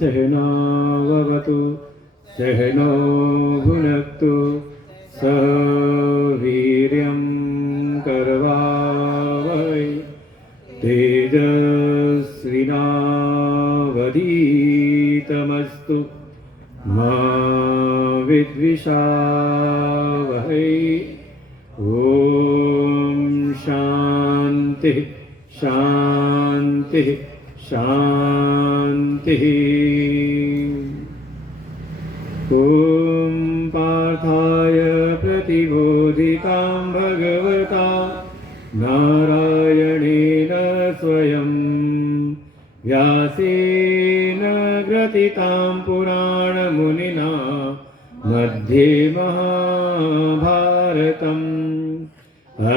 सहनावतु सहनो भुनक्तु सह वीर्यं करवावहै तेजस्विनावधीतमस्तु मा विद्विषावहै। ॐ शान्ति शान्ति शान्तिः। ॐ पार्थाय प्रतिबोधितां भगवता नारायणेन स्वयं व्यासेन ग्रथितां पुराणमुनिना मध्ये महाभारतम्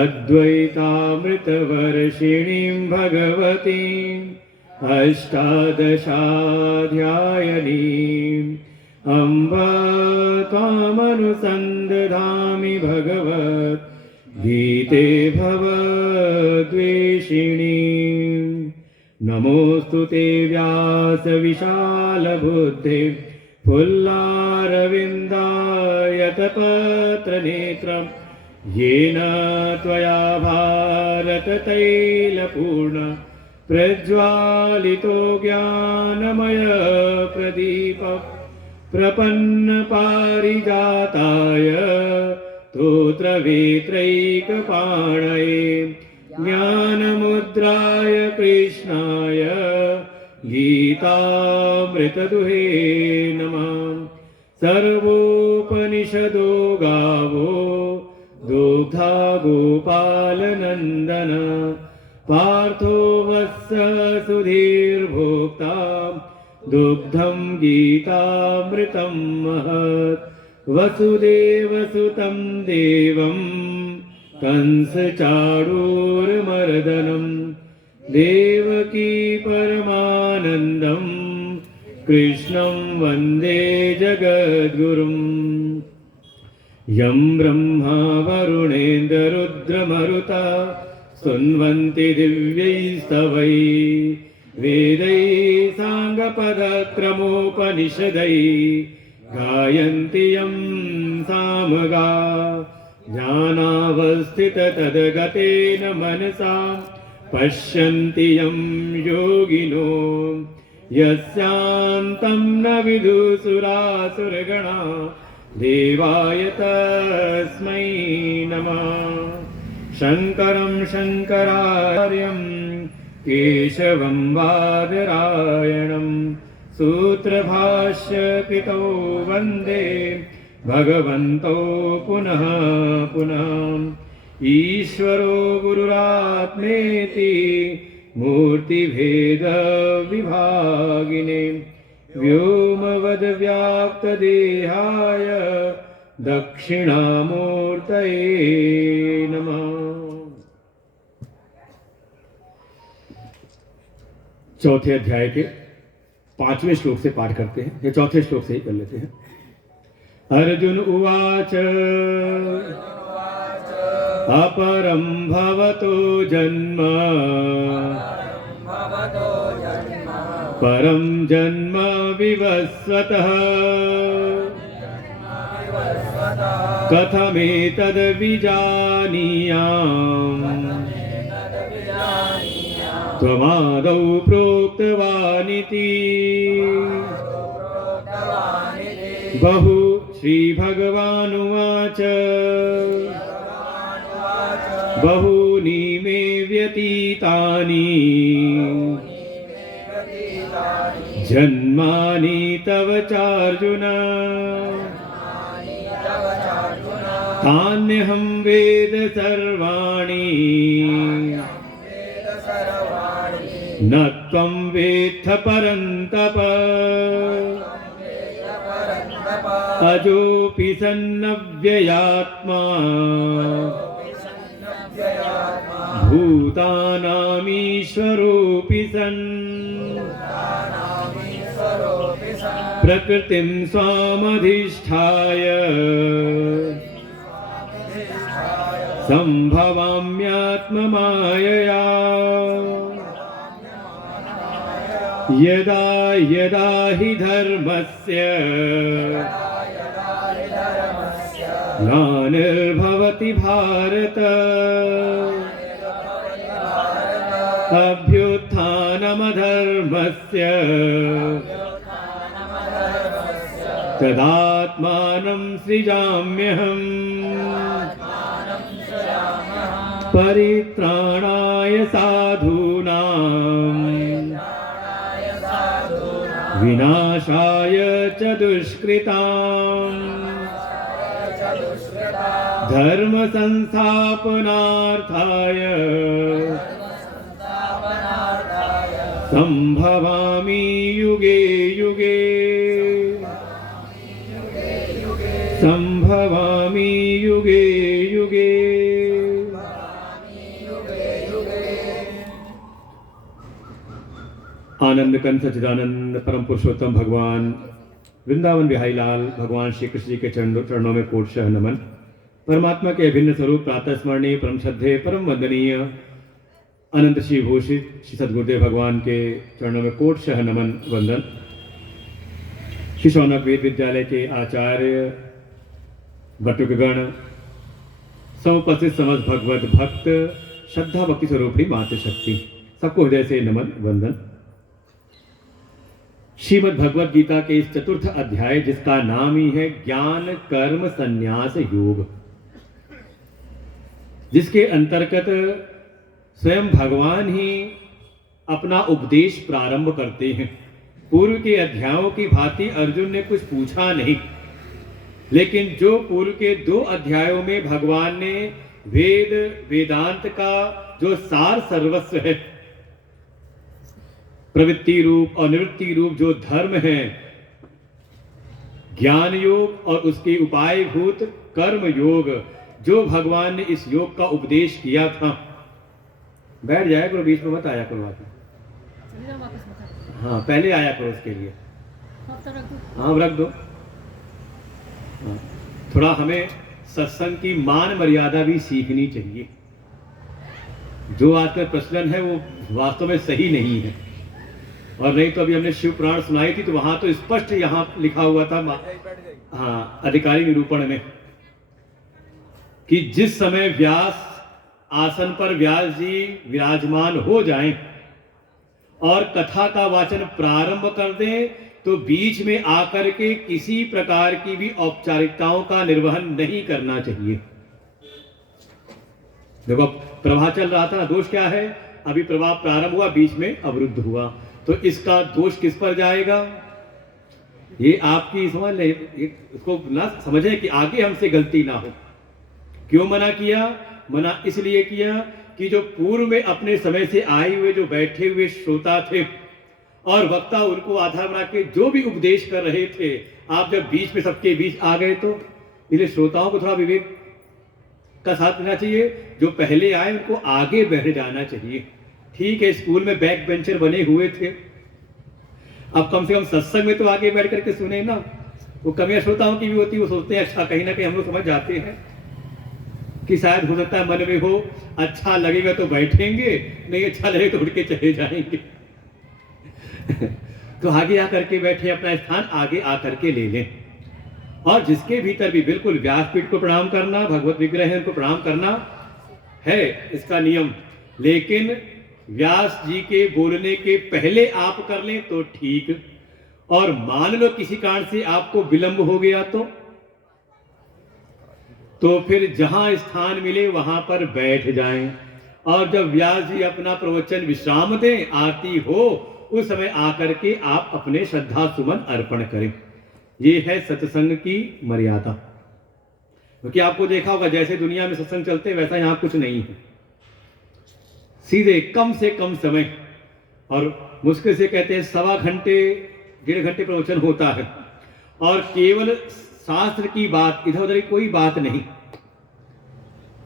अद्वैतामृतवर्षिणीं भगवतीम् अष्टादशाध्यायनीम् अम्ब त्वामनुसन्दधामि भगवद्गीते भवद्वेषिणीम्। नमोऽस्तु ते व्यासविशालबुद्धे फुल्लारविन्दायतपत्रनेत्रम् येन त्वया भारततैलपूर्ण प्रज्वालितो ज्ञानमय प्रदीप प्रपन्नपारिजाताय स्तोत्रवेत्रैकपाणये ज्ञानमुद्राय कृष्णाय गीतामृतदुहे नमः। सर्वोपनिषदो गावो दुग्धा गोपालनन्दन पार्थो वत्स सुधीर्भोक्ता दुग्धं गीतामृतं महत्। वसुदेवसुतं देवं कंसचाणूरमर्दनं देवकी परमानन्दं कृष्णं वन्दे जगद्गुरुम्। यं ब्रह्मा वरुणेन्द्ररुद्रमरुता स्तुन्वन्ति दिव्यैस्तवैः वेदैः साङ्गपदक्रमोपनिषदैः गायन्ति यं सामगा ज्ञानावस्थिततद्गतेन मनसा पश्यन्ति यं योगिनो यस्यान्तं न विदुसुरासुरगणा देवाय तस्मै नमः। शङ्करं शङ्कराचार्यं केशवं बादरायणं सूत्रभाष्यकृतौ वन्दे भगवन्तौ पुनः पुनः। ईश्वरो गुरुरात्मेति मूर्तिभेदविभागिने व्योमवद्व्याप्तदेहाय दक्षिणामूर्तये नमः। चौथे अध्याय के 5वें श्लोक से पाठ करते हैं, या चौथे श्लोक से ही कर लेते हैं। अर्जुन उवाच अपरं भवतो जन्म परं जन्म विवस्वतः कथमेतद्विजानीयाम् त्वमादौ प्रोक्तवानिति। बहु श्रीभगवानुवाच बहूनि मे व्यतीतानि जन्मानि तव चार्जुन तान्यहं वेद सर्वाणि न त्वं वेत्थ परन्तप अजोऽपि सन्नव्ययात्मा भूतानामीश्वरोऽपि सन् प्रकृतिं स्वामधिष्ठाय सम्भवाम्यात्ममायया यदा यदा हि धर्मस्य ग्लानिर्भवति भारत अभ्युत्थानमधर्मस्य तदात्मानं सृजाम्यहम् परित्राणाय साधूनां विनाशाय च दुष्कृताम् धर्म संस्थापनार्थाय संभवामि युगे युगे संभवामि युगे युगे। आनंद कंद सच्चिदानंद परम पुरुषोत्तम भगवान वृंदावन बिहारी लाल भगवान श्री कृष्ण जी के चरणों में कोटशः नमन। परमात्मा के अभिन्न स्वरूप प्रातः स्मरणीय परम श्रद्धेय परम वंदनीय अनंत श्री भूषित श्री सद्गुरुदेव भगवान के चरणों में कोटशः नमन वंदन। श्री शौनक वेद विद्यालय के आचार्य बटुकगण समुपस्थित समस्त भगवत भक्त श्रद्धा भक्ति स्वरूपी मातृशक्ति सबको हृदय से नमन वंदन। श्रीमद् भगवत गीता के इस चतुर्थ अध्याय जिसका नाम ही है ज्ञान कर्म संन्यास योग, जिसके अंतर्गत स्वयं भगवान ही अपना उपदेश प्रारंभ करते हैं। पूर्व के अध्यायों की भांति अर्जुन ने कुछ पूछा नहीं, लेकिन जो पूर्व के 2 अध्यायों में भगवान ने वेद वेदांत का जो सार सर्वस्व है, प्रवृत्ति रूप और निवृत्ति रूप जो धर्म है, ज्ञान योग और उसके उपायभूत कर्म योग, जो भगवान ने इस योग का उपदेश किया था। बैठ जाया करो, बीच में मत आया करो आके। हाँ पहले आया करो उसके लिए। हाँ रख दो। हाँ, थोड़ा हमें सत्संग की मान मर्यादा भी सीखनी चाहिए। जो आजकल प्रचलन है वो वास्तव में सही नहीं है। और नहीं तो अभी हमने शिव पुराण सुनाई थी तो वहां तो स्पष्ट यहाँ लिखा हुआ था हाँ अधिकारी निरूपण में कि जिस समय व्यास आसन पर व्यास जी विराजमान हो जाएं और कथा का वाचन प्रारंभ कर दें तो बीच में आकर के किसी प्रकार की भी औपचारिकताओं का निर्वहन नहीं करना चाहिए। देखो प्रवाह चल रहा था, दोष क्या है? अभी प्रवाह प्रारंभ हुआ, बीच में अवरुद्ध हुआ, तो इसका दोष किस पर जाएगा? ये आपकी समझ ले, इसको ना समझे कि आगे हमसे गलती ना हो। क्यों मना किया? मना इसलिए किया कि जो पूर्व में अपने समय से आए हुए जो बैठे हुए श्रोता थे और वक्ता उनको आधार बना के जो भी उपदेश कर रहे थे, आप जब बीच में सबके बीच आ गए तो इसलिए श्रोताओं को थोड़ा विवेक का साथ देना चाहिए। जो पहले आए उनको आगे बैठ जाना चाहिए। ठीक है, स्कूल में बैक बेंचर बने हुए थे, अब कम से कम सत्संग में तो आगे बैठ करके सुने ना। वो कमियां श्रोताओं की भी होती, वो सोचते हैं अच्छा कहीं ना कहीं हम लोग समझ जाते हैं कि शायद हो सकता है मन में हो अच्छा लगेगा तो बैठेंगे, नहीं अच्छा लगे तो उठ के चले जाएंगे। तो आगे आकर के बैठे, अपना स्थान आगे आकर के ले लें। और जिसके भीतर भी बिल्कुल व्यासपीठ को प्रणाम करना, भगवत विग्रह है उनको प्रणाम करना है इसका नियम, लेकिन व्यास जी के बोलने के पहले आप कर लें तो ठीक। और मान लो किसी कारण से आपको विलंब हो गया तो फिर जहां स्थान मिले वहां पर बैठ जाएं। और जब व्यास जी अपना प्रवचन विश्राम दें, आरती हो, उस समय आकर के आप अपने श्रद्धा सुमन अर्पण करें। ये है सत्संग की मर्यादा। क्योंकि आपको देखा होगा जैसे दुनिया में सत्संग चलते हैं वैसा यहाँ कुछ नहीं है। सीधे कम से कम समय और मुश्किल से कहते हैं 1.25 घंटे 1.5 घंटे प्रवचन होता है और केवल शास्त्र की बात, इधर उधर कोई बात नहीं।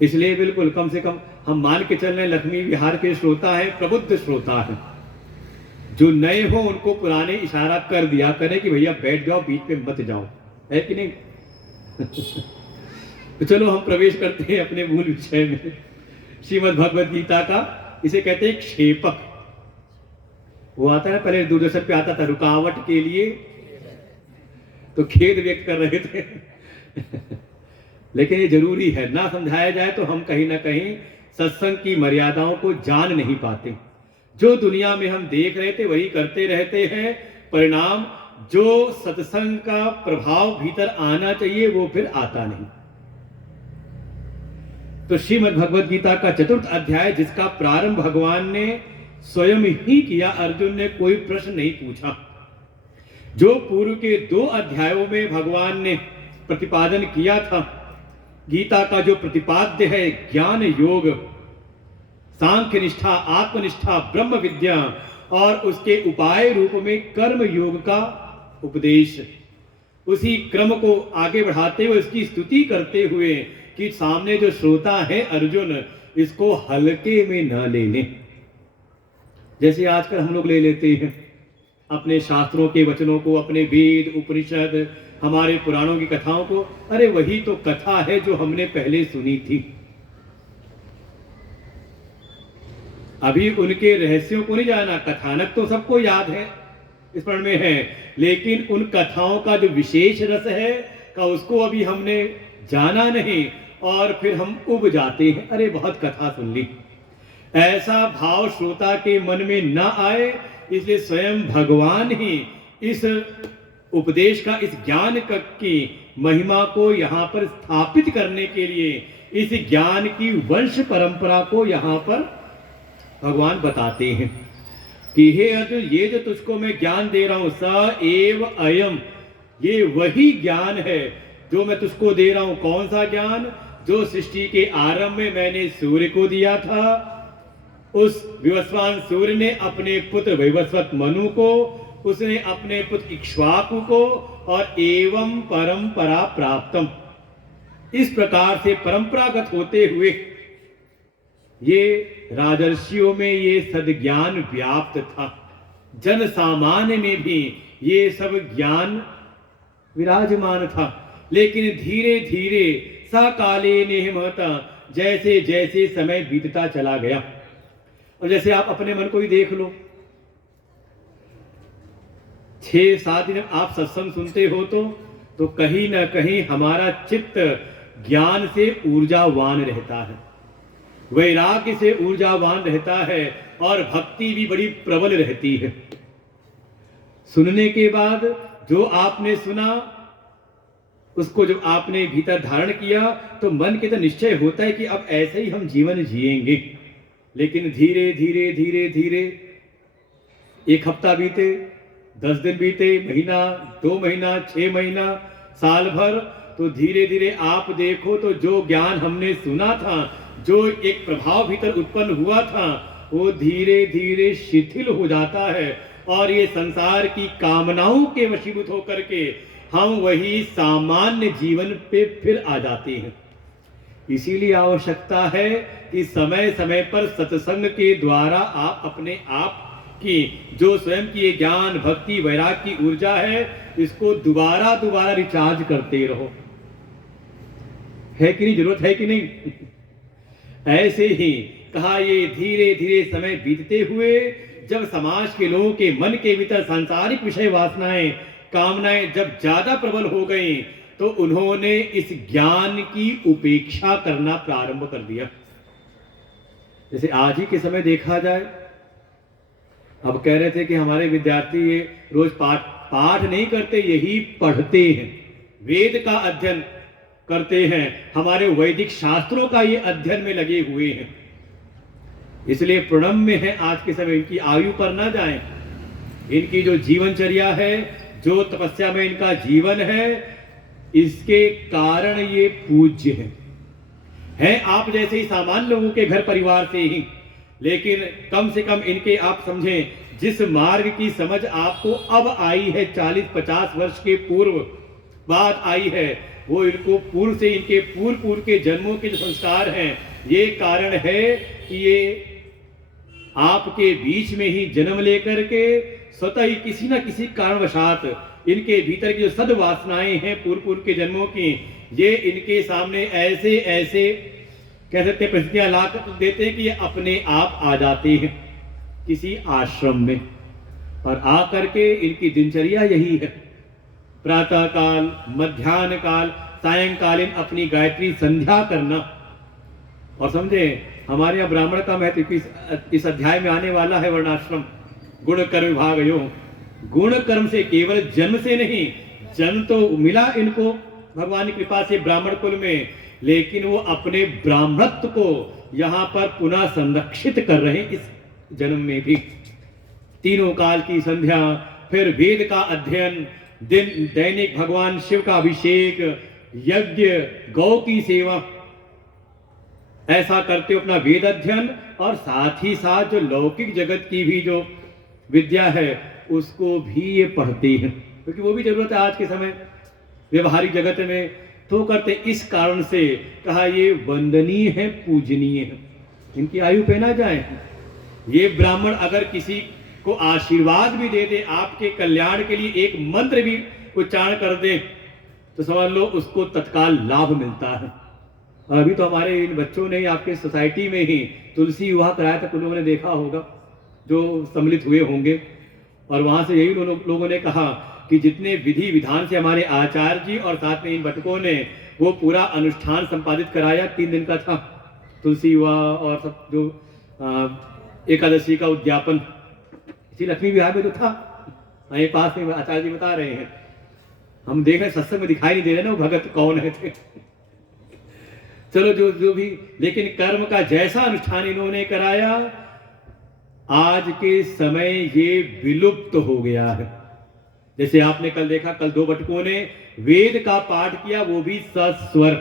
इसलिए बिल्कुल कम से कम हम मान के चल रहे हैं लक्ष्मी विहार के श्रोता है, प्रबुद्ध श्रोता है। जो नए हो उनको पुराने इशारा कर दिया करें कि भैया बैठ जाओ, बीच में मत जाओ, है कि नहीं? तो चलो हम प्रवेश करते हैं अपने मूल विषय में, श्रीमद् भगवद गीता का। इसे कहते हैं क्षेपक। वो आता है, पहले दूरदर्शन पे आता था रुकावट के लिए, तो खेद व्यक्त कर रहे थे। लेकिन ये जरूरी है, ना समझाया जाए तो हम कहीं ना कहीं सत्संग की मर्यादाओं को जान नहीं पाते। जो दुनिया में हम देख रहे थे वही करते रहते हैं, परिणाम जो सत्संग का प्रभाव भीतर आना चाहिए वो फिर आता नहीं। तो श्रीमद् भगवद गीता का 4th अध्याय, जिसका प्रारंभ भगवान ने स्वयं ही किया, अर्जुन ने कोई प्रश्न नहीं पूछा। जो पूर्व के 2 अध्यायों में भगवान ने प्रतिपादन किया था, गीता का जो प्रतिपाद्य है ज्ञान योग, सांख्य निष्ठा, आत्मनिष्ठा, ब्रह्म विद्या और उसके उपाय रूप में कर्म योग का उपदेश, उसी क्रम को आगे बढ़ाते हुए उसकी स्तुति करते हुए कि सामने जो श्रोता है अर्जुन, इसको हल्के में न ले लें। जैसे आजकल हम लोग ले लेते हैं अपने शास्त्रों के वचनों को, अपने वेद उपनिषद, हमारे पुराणों की कथाओं को। अरे वही तो कथा है जो हमने पहले सुनी थी, अभी उनके रहस्यों को नहीं जाना। कथानक तो सबको याद है, स्मरण में है, लेकिन उन कथाओं का जो विशेष रस है का उसको अभी हमने जाना नहीं और फिर हम उब जाते हैं, अरे बहुत कथा सुन ली। ऐसा भाव श्रोता के मन में न आए, इसलिए स्वयं भगवान ही इस उपदेश का, इस ज्ञान की महिमा को यहाँ पर स्थापित करने के लिए, इस ज्ञान की वंश परंपरा को यहाँ पर भगवान बताते हैं कि हे अर्जुन, ये जो तुझको मैं ज्ञान दे रहा हूं, स एव अयम, ये वही ज्ञान है जो मैं तुझको दे रहा हूं। कौन सा ज्ञान? जो सृष्टि के आरंभ में मैंने सूर्य को दिया था, उस विवस्वान सूर्य ने अपने पुत्र वैवस्वत मनु को, उसने अपने पुत्र इक्ष्वाकु को, और एवं परंपरा प्राप्तम, इस प्रकार से परंपरागत होते हुए ये राजर्षियों में ये सद्ज्ञान व्याप्त था, जन सामान्य में भी ये सब ज्ञान विराजमान था। लेकिन धीरे धीरे सकाले नेहमता, जैसे जैसे समय बीतता चला गया, और जैसे आप अपने मन को ही देख लो, 6-7 दिन आप सत्संग सुनते हो तो कहीं ना कहीं हमारा चित्त ज्ञान से ऊर्जावान रहता है, वैराग्य से ऊर्जावान रहता है, और भक्ति भी बड़ी प्रबल रहती है। सुनने के बाद जो आपने सुना उसको जब आपने भीतर धारण किया तो मन के तो निश्चय होता है कि अब ऐसे ही हम जीवन जिएंगे। लेकिन धीरे धीरे धीरे धीरे 1 हफ्ता बीते, 10 दिन बीते, महीना, 2 महीना, 6 महीना, साल भर, तो धीरे धीरे आप देखो तो जो ज्ञान हमने सुना था, जो एक प्रभाव भीतर उत्पन्न हुआ था, वो धीरे धीरे शिथिल हो जाता है, और ये संसार की कामनाओं के वशीभूत होकर के हम वही सामान्य जीवन पे फिर आ जाते हैं। इसीलिए आवश्यकता है कि समय समय पर सत्संग के द्वारा आप अपने आप की जो स्वयं की ये ज्ञान, भक्ति, वैराग की ऊर्जा है, इसको दोबारा दोबारा रिचार्ज करते रहो। है कि नहीं? जरूरत है कि नहीं? ऐसे ही कहा, ये धीरे धीरे समय बीतते हुए जब समाज के लोगों के मन के भीतर सांसारिक विषय वासनाएं, कामनाएं जब ज्यादा प्रबल हो गई, तो उन्होंने इस ज्ञान की उपेक्षा करना प्रारंभ कर दिया। जैसे आज ही के समय देखा जाए, अब कह रहे थे कि हमारे विद्यार्थी ये रोज पाठ नहीं करते, यही पढ़ते हैं, वेद का अध्ययन करते हैं, हमारे वैदिक शास्त्रों का ये अध्ययन में लगे हुए हैं। इसलिए प्रणम में है आज के समय, इनकी आयु पर ना जाएं। इनकी जो जीवनचर्या है, जो तपस्या में इनका जीवन है, इसके कारण ये पूज्य है आप जैसे ही सामान्य लोगों के घर परिवार से ही, लेकिन कम से कम इनके आप समझें, जिस मार्ग की समझ आपको अब आई है 40-50 वर्ष के पूर्व बाद आई है, वो इनको पूर्व से, इनके पूर्व के जन्मों के जो संस्कार हैं, ये कारण है कि ये आपके बीच में ही जन्म लेकर के स्वतः ही किसी न किसी कारणवशात इनके भीतर की जो सद्वासनाएं हैं पूर्व के जन्मों की, ये इनके सामने ऐसे ऐसे कह सकते हैं परिस्थितियां ला देते हैं कि ये अपने आप आ जाते हैं किसी आश्रम में, और आ करके इनकी दिनचर्या यही है, प्रातः काल, मध्याह्न काल, सायंकालीन अपनी गायत्री संध्या करना। और समझे, हमारे यहाँ ब्राह्मण का महत्व इस अध्याय में आने वाला है, वर्णाश्रम गुण कर्म विभाग यो। गुण कर्म से केवल जन्म से नहीं, जन्म तो मिला इनको भगवान की कृपा से ब्राह्मण कुल में, लेकिन वो अपने ब्राह्मणत्व को यहाँ पर पुनः संरक्षित कर रहे हैं इस जन्म में भी। तीनों काल की संध्या, फिर वेद का अध्ययन, दिन दैनिक भगवान शिव का अभिषेक, यज्ञ, गौ की सेवा, ऐसा करते हो अपना वेद अध्ययन, और साथ ही साथ जो लौकिक जगत की भी जो विद्या है उसको भी ये पढ़ते हैं, क्योंकि वो भी जरूरत है आज के समय व्यवहारिक जगत में, तो करते। इस कारण से कहा ये वंदनीय है, पूजनीय है, इनकी आयु पे ना जाए। ये ब्राह्मण अगर किसी को आशीर्वाद भी दे दे, आपके कल्याण के लिए एक मंत्र भी उच्चारण कर दे, तो समझ लो उसको तत्काल लाभ मिलता है। और अभी तो हमारे इन बच्चों ने आपके सोसाइटी में ही तुलसी विवाह कराया था, कुछ लोगों ने देखा होगा जो सम्मिलित हुए होंगे, और वहां से यही लोगों ने कहा कि जितने विधि विधान से हमारे आचार्य जी और साथ में इन बटकों ने वो पूरा अनुष्ठान संपादित कराया, 3 दिन का था तुलसी विवाह और सब जो एकादशी का उद्यापन, इसी लक्ष्मी विवाह में जो था वहीं पास में आचार्य जी बता रहे हैं। हम देख रहे सत्संग में दिखाई नहीं दे रहे ना वो भगत कौन है थे। चलो जो भी, लेकिन कर्म का जैसा अनुष्ठान इन्होंने कराया, आज के समय ये विलुप्त हो गया है। जैसे आपने कल देखा, कल 2 बटकों ने वेद का पाठ किया, वो भी सस्वर।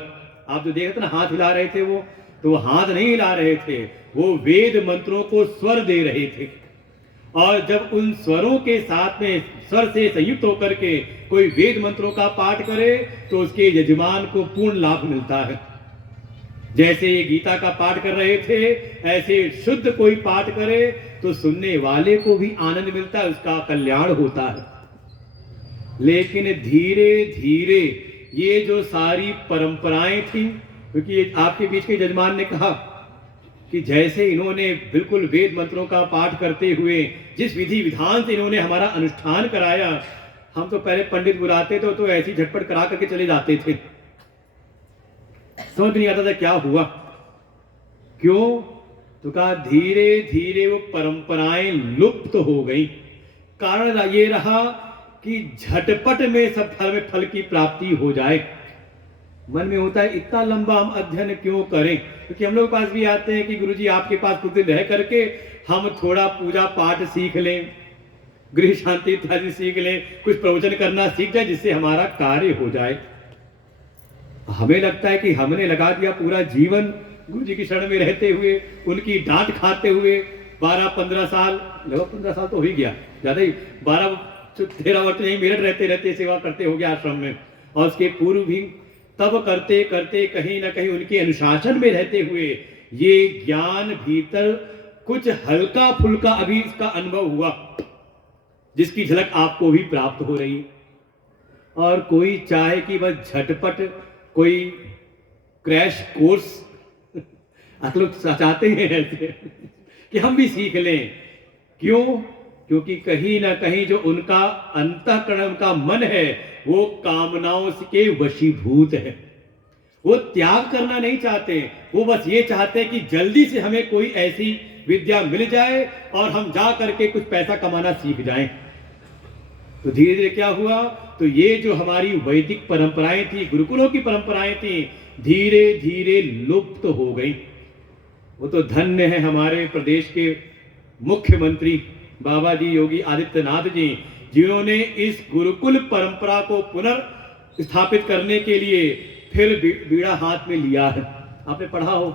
आप जो देख रहे थे ना, हाथ हिला रहे थे, वो हाथ नहीं हिला रहे थे, वो वेद मंत्रों को स्वर दे रहे थे। और जब उन स्वरों के साथ में स्वर से संयुक्त होकर के कोई वेद मंत्रों का पाठ करे, तो उसके यजमान को पूर्ण लाभ मिलता है। जैसे ये गीता का पाठ कर रहे थे, ऐसे शुद्ध कोई पाठ करे तो सुनने वाले को भी आनंद मिलता है, उसका कल्याण होता है। लेकिन धीरे धीरे ये जो सारी परंपराएं थी, क्योंकि आपके बीच के जजमान ने कहा कि जैसे इन्होंने बिल्कुल वेद मंत्रों का पाठ करते हुए जिस विधि विधान से इन्होंने हमारा अनुष्ठान कराया, हम तो पहले पंडित बुलाते थे तो ऐसी झटपट करा करके चले जाते थे, समझ नहीं आता था क्या हुआ क्यों। तो कहा धीरे धीरे वो परंपराएं लुप्त हो गई। कारण ये रहा कि झटपट में सब फल की प्राप्ति हो जाए। मन में होता है इतना लंबा हम अध्ययन क्यों करें, क्योंकि हम लोग पास भी आते हैं कि गुरुजी आपके पास कुछ दिन रह करके हम थोड़ा पूजा पाठ सीख लें, गृह शांति इत्यादि सीख लें, कुछ प्रवचन करना सीख जाए जिससे हमारा कार्य हो जाए। हमें लगता है कि हमने लगा दिया पूरा जीवन गुरुजी की शरण में रहते हुए, उनकी डांट खाते हुए 12-15 साल, लगभग 15 साल तो हो ही गया, ज्यादा ही 12-13 वर्ष यहीं मेरठ रहते रहते सेवा करते हो गया आश्रम में, और उसके पूर्व भी तब करते करते कहीं ना कहीं उनके अनुशासन में रहते हुए ये ज्ञान भीतर कुछ हल्का फुल्का अभी इसका अनुभव हुआ, जिसकी झलक आपको भी प्राप्त हो रही। और कोई चाहे कि बस झटपट कोई क्रैश कोर्स लोग चाहते हैं ऐसे कि हम भी सीख लें। क्यों? क्योंकि कहीं ना कहीं जो उनका अंतःकरण, उनका मन है, वो कामनाओं के वशीभूत है। वो त्याग करना नहीं चाहते, वो बस ये चाहते हैं कि जल्दी से हमें कोई ऐसी विद्या मिल जाए और हम जा करके कुछ पैसा कमाना सीख जाएं। तो धीरे धीरे क्या हुआ, तो ये जो हमारी वैदिक परंपराएं थी, गुरुकुलों की परंपराएं थी, धीरे धीरे लुप्त हो गई। वो तो धन्य है हमारे प्रदेश के मुख्यमंत्री बाबा जी योगी आदित्यनाथ जी, जिन्होंने इस गुरुकुल परंपरा को स्थापित करने के लिए फिर बीड़ा हाथ में लिया है। आपने पढ़ा हो,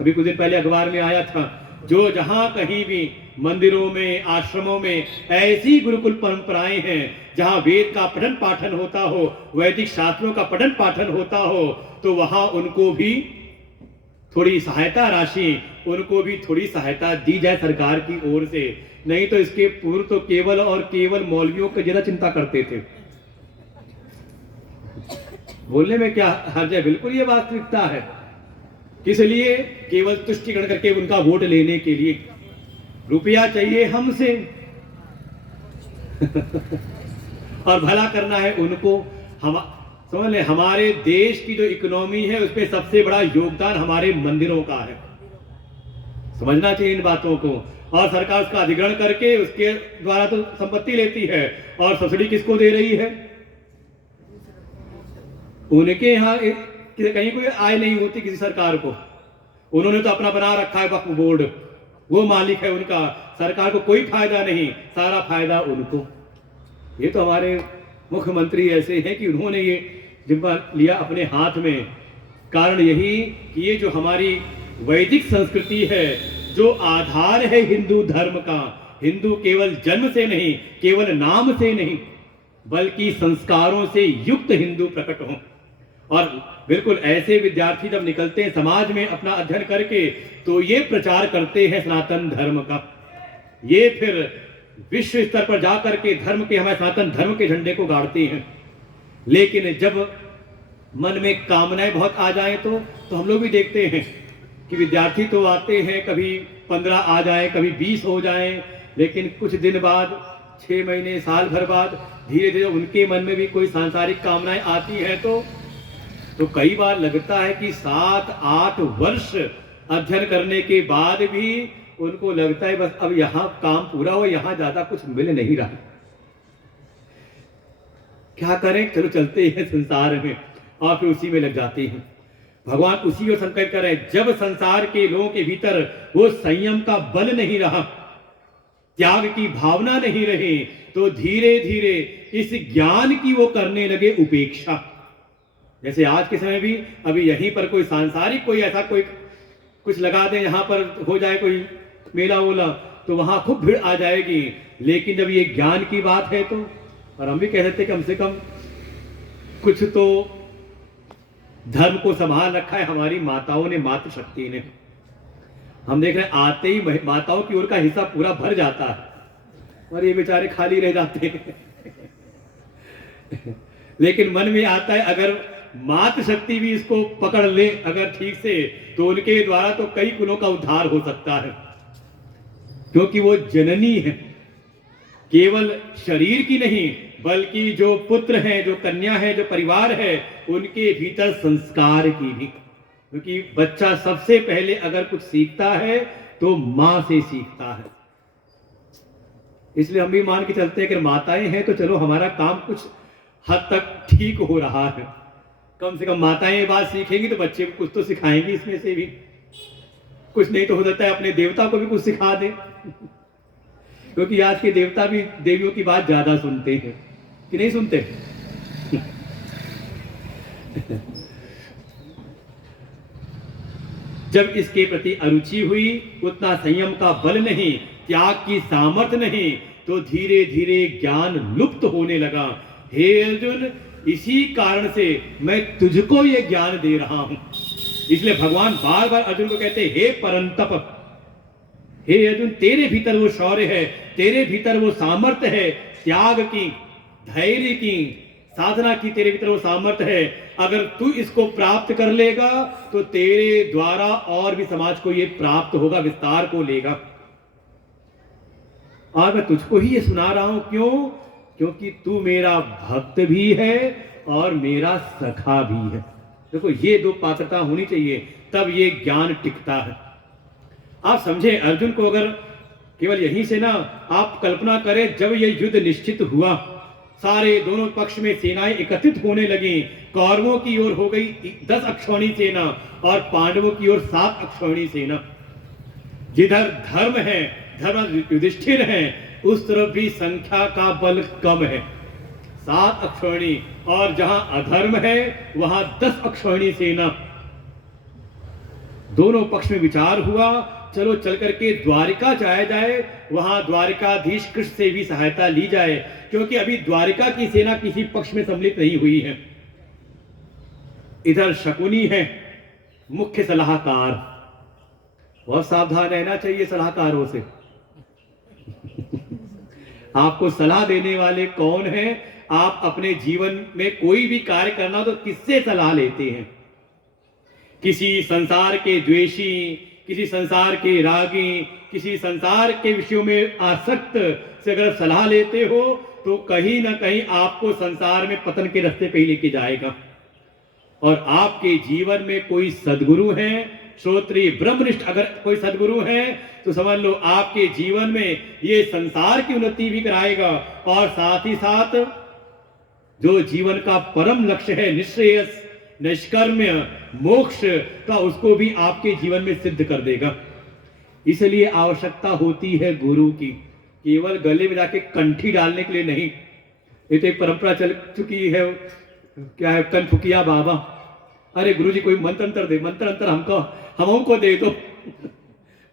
अभी कुछ दिन पहले अखबार में आया था, जो जहां कहीं भी मंदिरों में, आश्रमों में ऐसी गुरुकुल परंपराएं हैं जहां वेद का पठन पाठन होता हो, वैदिक शास्त्रों का पठन पाठन होता हो, तो वहां उनको भी थोड़ी सहायता राशि, उनको भी थोड़ी सहायता दी जाए सरकार की ओर से। नहीं तो इसके पूर्व तो केवल और केवल मौलवियों की ज्यादा चिंता करते थे। बोलने में क्या हर्ज है, बिल्कुल ये वास्तविकता है। किस लिए? केवल तुष्टिकरण करके उनका वोट लेने के लिए। रुपया चाहिए हमसे और भला करना है उनको। हम समझ लें, हमारे देश की जो इकोनॉमी है उसमें सबसे बड़ा योगदान हमारे मंदिरों का है। समझना चाहिए इन बातों को। और सरकार उसका अधिग्रहण करके उसके द्वारा तो संपत्ति लेती है, और सब्सिडी किसको दे रही है? उनके यहाँ कहीं कोई आय नहीं होती किसी सरकार को। उन्होंने तो अपना बना रखा है वक्फ बोर्ड, वो मालिक है उनका, सरकार को कोई फायदा नहीं, सारा फायदा उनको। ये तो हमारे मुख्यमंत्री ऐसे हैं कि उन्होंने ये जिम्मा लिया अपने हाथ में। कारण यही कि ये जो हमारी वैदिक संस्कृति है, जो आधार है हिंदू धर्म का, हिंदू केवल जन्म से नहीं, केवल नाम से नहीं, बल्कि संस्कारों से युक्त हिंदू प्रकट हो। और बिल्कुल ऐसे विद्यार्थी जब निकलते हैं समाज में अपना अध्ययन करके, तो ये प्रचार करते हैं सनातन धर्म का। ये फिर विश्व स्तर पर जाकर के धर्म के, हमारे सनातन धर्म के झंडे को गाड़ते हैं। लेकिन जब मन में कामनाएं बहुत आ जाए तो हम लोग भी देखते हैं कि विद्यार्थी तो आते हैं, कभी 15 आ जाए, कभी 20 हो जाए, लेकिन कुछ दिन बाद, 6 महीने, साल भर बाद धीरे धीरे उनके मन में भी कोई सांसारिक कामनाएं आती हैं तो कई बार लगता है कि 7-8 वर्ष अध्ययन करने के बाद भी उनको लगता है बस अब यहां काम पूरा हो, यहां ज्यादा कुछ मिल नहीं रहा। क्या करें, चलो चलते हैं संसार में, और फिर उसी में लग जाते हैं। भगवान उसी और संकल्प कर रहे हैं, जब संसार के लोगों के भीतर वो संयम का बल नहीं रहा, त्याग की भावना नहीं रही, तो धीरे धीरे इस ज्ञान की वो करने लगे उपेक्षा। जैसे आज के समय भी अभी यहीं पर कोई सांसारिक कोई ऐसा कोई कुछ लगा दे, यहां पर हो जाए कोई मेला वोला, तो वहां खूब भीड़ आ जाएगी। लेकिन जब ये ज्ञान की बात है तो, और हम भी कह सकते कम से कम कुछ तो धर्म को संभाल रखा है हमारी माताओं ने, मातृशक्ति ने। हम देख रहे हैं आते ही माताओं की ओर का हिस्सा पूरा भर जाता है और ये बेचारे खाली रह जाते हैं। लेकिन मन में आता है अगर मातृशक्ति भी इसको पकड़ ले अगर ठीक से, तो उनके द्वारा तो कई कुलों का उद्धार हो सकता है, क्योंकि वो जननी है, केवल शरीर की नहीं, बल्कि जो पुत्र हैं, जो कन्या है, जो परिवार है, उनके भीतर संस्कार की भी। क्योंकि बच्चा सबसे पहले अगर कुछ सीखता है तो मां से सीखता है। इसलिए हम भी मान के चलते हैं कि माताएं हैं तो चलो हमारा काम कुछ हद तक ठीक हो रहा है। कम से कम माताएं ये बात सीखेंगी तो बच्चे को कुछ तो सिखाएंगी, इसमें से भी कुछ नहीं तो हो सकता है अपने देवता को भी कुछ सिखा दे। क्योंकि आज के देवता भी देवियों की बात ज्यादा सुनते हैं कि नहीं सुनते। जब इसके प्रति अरुचि हुई, उतना संयम का बल नहीं, त्याग की सामर्थ्य नहीं, तो धीरे धीरे ज्ञान लुप्त होने लगा। हे अर्जुन, इसी कारण से मैं तुझको ये ज्ञान दे रहा हूं। इसलिए भगवान बार बार अर्जुन को कहते हैं, हे परंतप, हे अर्जुन, तेरे भीतर वो शौर्य है, तेरे भीतर वो सामर्थ्य है, त्याग की, धैर्य की, साधना की तेरे भीतर वो सामर्थ्य है। अगर तू इसको प्राप्त कर लेगा तो तेरे द्वारा और भी समाज को ये प्राप्त होगा, विस्तार को लेगा। और मैं तुझको ही ये सुना रहा हूं, क्यों? क्योंकि तू मेरा भक्त भी है और मेरा सखा भी है। देखो ये दो पात्रता होनी चाहिए, तब ये ज्ञान टिकता है। आप समझे, अर्जुन को अगर केवल यहीं से ना आप कल्पना करें, जब ये युद्ध निश्चित हुआ, सारे दोनों पक्ष में सेनाएं एकत्रित होने लगी। कौरवों की ओर हो गई 10 अक्षौहिणी सेना और पांडवों की ओर 7 अक्षौहिणी सेना। जिधर धर्म है, धर्म युधिष्ठिर है, उस तरफ भी संख्या का बल कम है, 7 अक्षौहिणी, और जहां अधर्म है वहां 10 अक्षौहिणी सेना। दोनों पक्ष में विचार हुआ, चलो चल करके द्वारिका जाया जाए, वहां द्वारिकाधीश कृष्ण से भी सहायता ली जाए, क्योंकि अभी द्वारिका की सेना किसी पक्ष में सम्मिलित नहीं हुई है। इधर शकुनी है मुख्य सलाहकार, बहुत सावधान रहना चाहिए सलाहकारों से। आपको सलाह देने वाले कौन हैं? आप अपने जीवन में कोई भी कार्य करना हो तो किससे सलाह लेते हैं? किसी संसार के द्वेषी, किसी संसार के रागी, किसी संसार के विषयों में आसक्त से अगर सलाह लेते हो तो कहीं ना कहीं आपको संसार में पतन के रास्ते पे ही लेके जाएगा। और आपके जीवन में कोई सद्गुरु है, श्रोत्रिय ब्रह्मनिष्ठ अगर कोई सद्गुरु है तो समझ लो आपके जीवन में ये संसार की उन्नति भी कराएगा, और साथ ही साथ जो जीवन का परम लक्ष्य है निश्रेयस, निष्कर्म्य, मोक्ष का, उसको भी आपके जीवन में सिद्ध कर देगा। इसलिए आवश्यकता होती है गुरु की, केवल गले में जाके कंठी डालने के लिए नहीं। ये तो एक परंपरा चल चुकी है, क्या है, कनफुकिया बाबा, अरे गुरुजी कोई मंत्र अंतर दे, मंत्र अंतर हमको दे दो।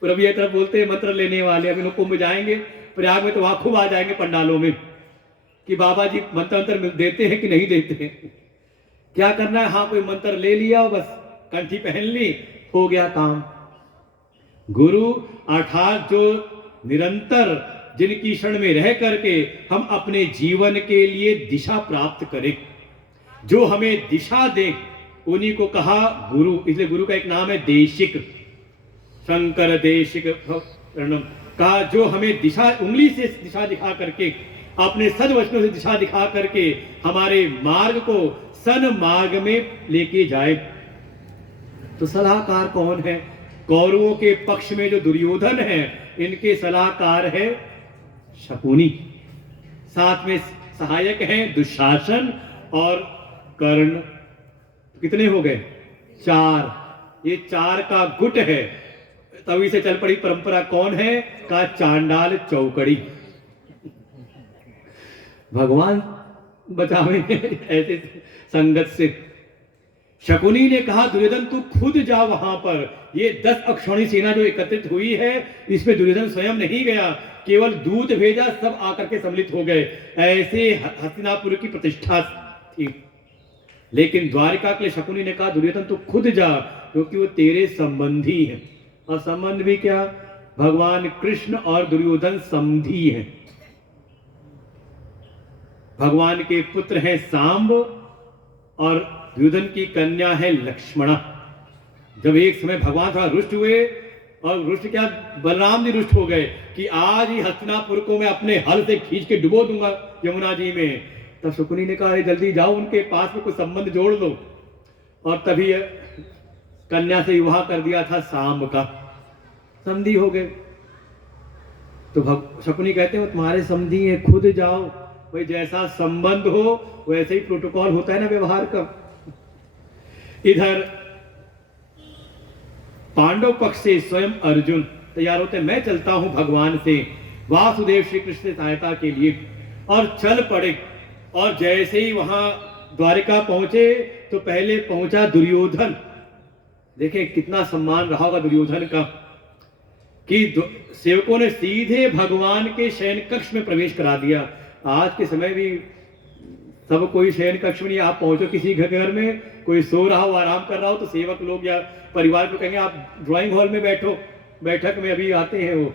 प्रभु ये तरफ बोलते हैं मंत्र लेने वाले, अभी लोग कुंभ जाएंगे प्रयाग में तो वहां खूब आ जाएंगे पंडालों में कि बाबा जी मंत्र अंतर देते हैं कि नहीं देते हैं। क्या करना है, हाँ कोई मंत्र ले लिया और बस कंठी पहन ली, हो गया काम। गुरु अर्थात जो निरंतर जिनकी शरण में रह करके हम अपने जीवन के लिए दिशा प्राप्त करें, जो हमें दिशा दे, उन्हीं को कहा गुरु। इसलिए गुरु का एक नाम है देशिक, शंकर देशिक कहा, जो हमें दिशा, उंगली से दिशा दिखा करके, अपने सद्वचनों से दिशा दिखा करके हमारे मार्ग को सन्मार्ग में लेके जाए। तो सलाहकार कौन है? कौरवों के पक्ष में जो दुर्योधन है, इनके सलाहकार है शकुनी, साथ में सहायक हैं दुशासन और कर्ण। कितने हो गए? 4। ये 4 का गुट है। तभी से चल पड़ी परंपरा, कौन है? का चांडाल चौकड़ी। भगवान बचावे ऐसे संगत से। शकुनी ने कहा दुर्योधन तू खुद जा वहां पर, ये 10 अक्षौहिणी सेना जो एकत्रित हुई है इसमें दुर्योधन स्वयं नहीं गया, केवल दूत भेजा, सब आकर के सम्मिलित हो गए। ऐसे हस्तिनापुर की प्रतिष्ठा थी। लेकिन द्वारिका के लिए शकुनी ने कहा दुर्योधन तू खुद जा, क्योंकि वो तेरे संबंधी है। और संबंध भी क्या? भगवान कृष्ण और दुर्योधन समधी हैं। भगवान के पुत्र हैं सांब और दुर्योधन की कन्या है लक्ष्मणा। जब एक समय भगवान थोड़ा रुष्ट हुए, और रुष्ट क्या, बलराम जी रुष्ट हो गए कि आज ही हस्तिनापुर को मैं अपने हल से खींच के डुबो दूंगा यमुना जी में। तब शकुनी ने कहा अरे जल्दी जाओ, उनके पास में कुछ संबंध जोड़ दो। और तभी कन्या से विवाह कर दिया था सांब का, समधी हो गए। तो शकुनी कहते हैं वो तुम्हारे समधी हैं, खुद जाओ। भाई जैसा संबंध हो वैसे ही प्रोटोकॉल होता है ना व्यवहार का। इधर पांडव पक्ष से स्वयं अर्जुन तैयार होते हैं, मैं चलता हूं भगवान से, वासुदेव श्री कृष्ण से सहायता के लिए, और चल पड़े। और जैसे ही वहां द्वारिका पहुंचे तो पहले पहुंचा दुर्योधन। देखें कितना सम्मान रहा होगा दुर्योधन का कि सेवकों ने सीधे भगवान के शयन कक्ष में प्रवेश करा दिया। आज के समय भी सब कोई शयन कक्ष में नहीं, आप पहुंचो किसी घर में, कोई सो रहा हो, आराम कर रहा हो, तो सेवक लोग या परिवार को कहेंगे आप ड्राइंग हॉल में बैठो, बैठक में अभी आते हैं वो।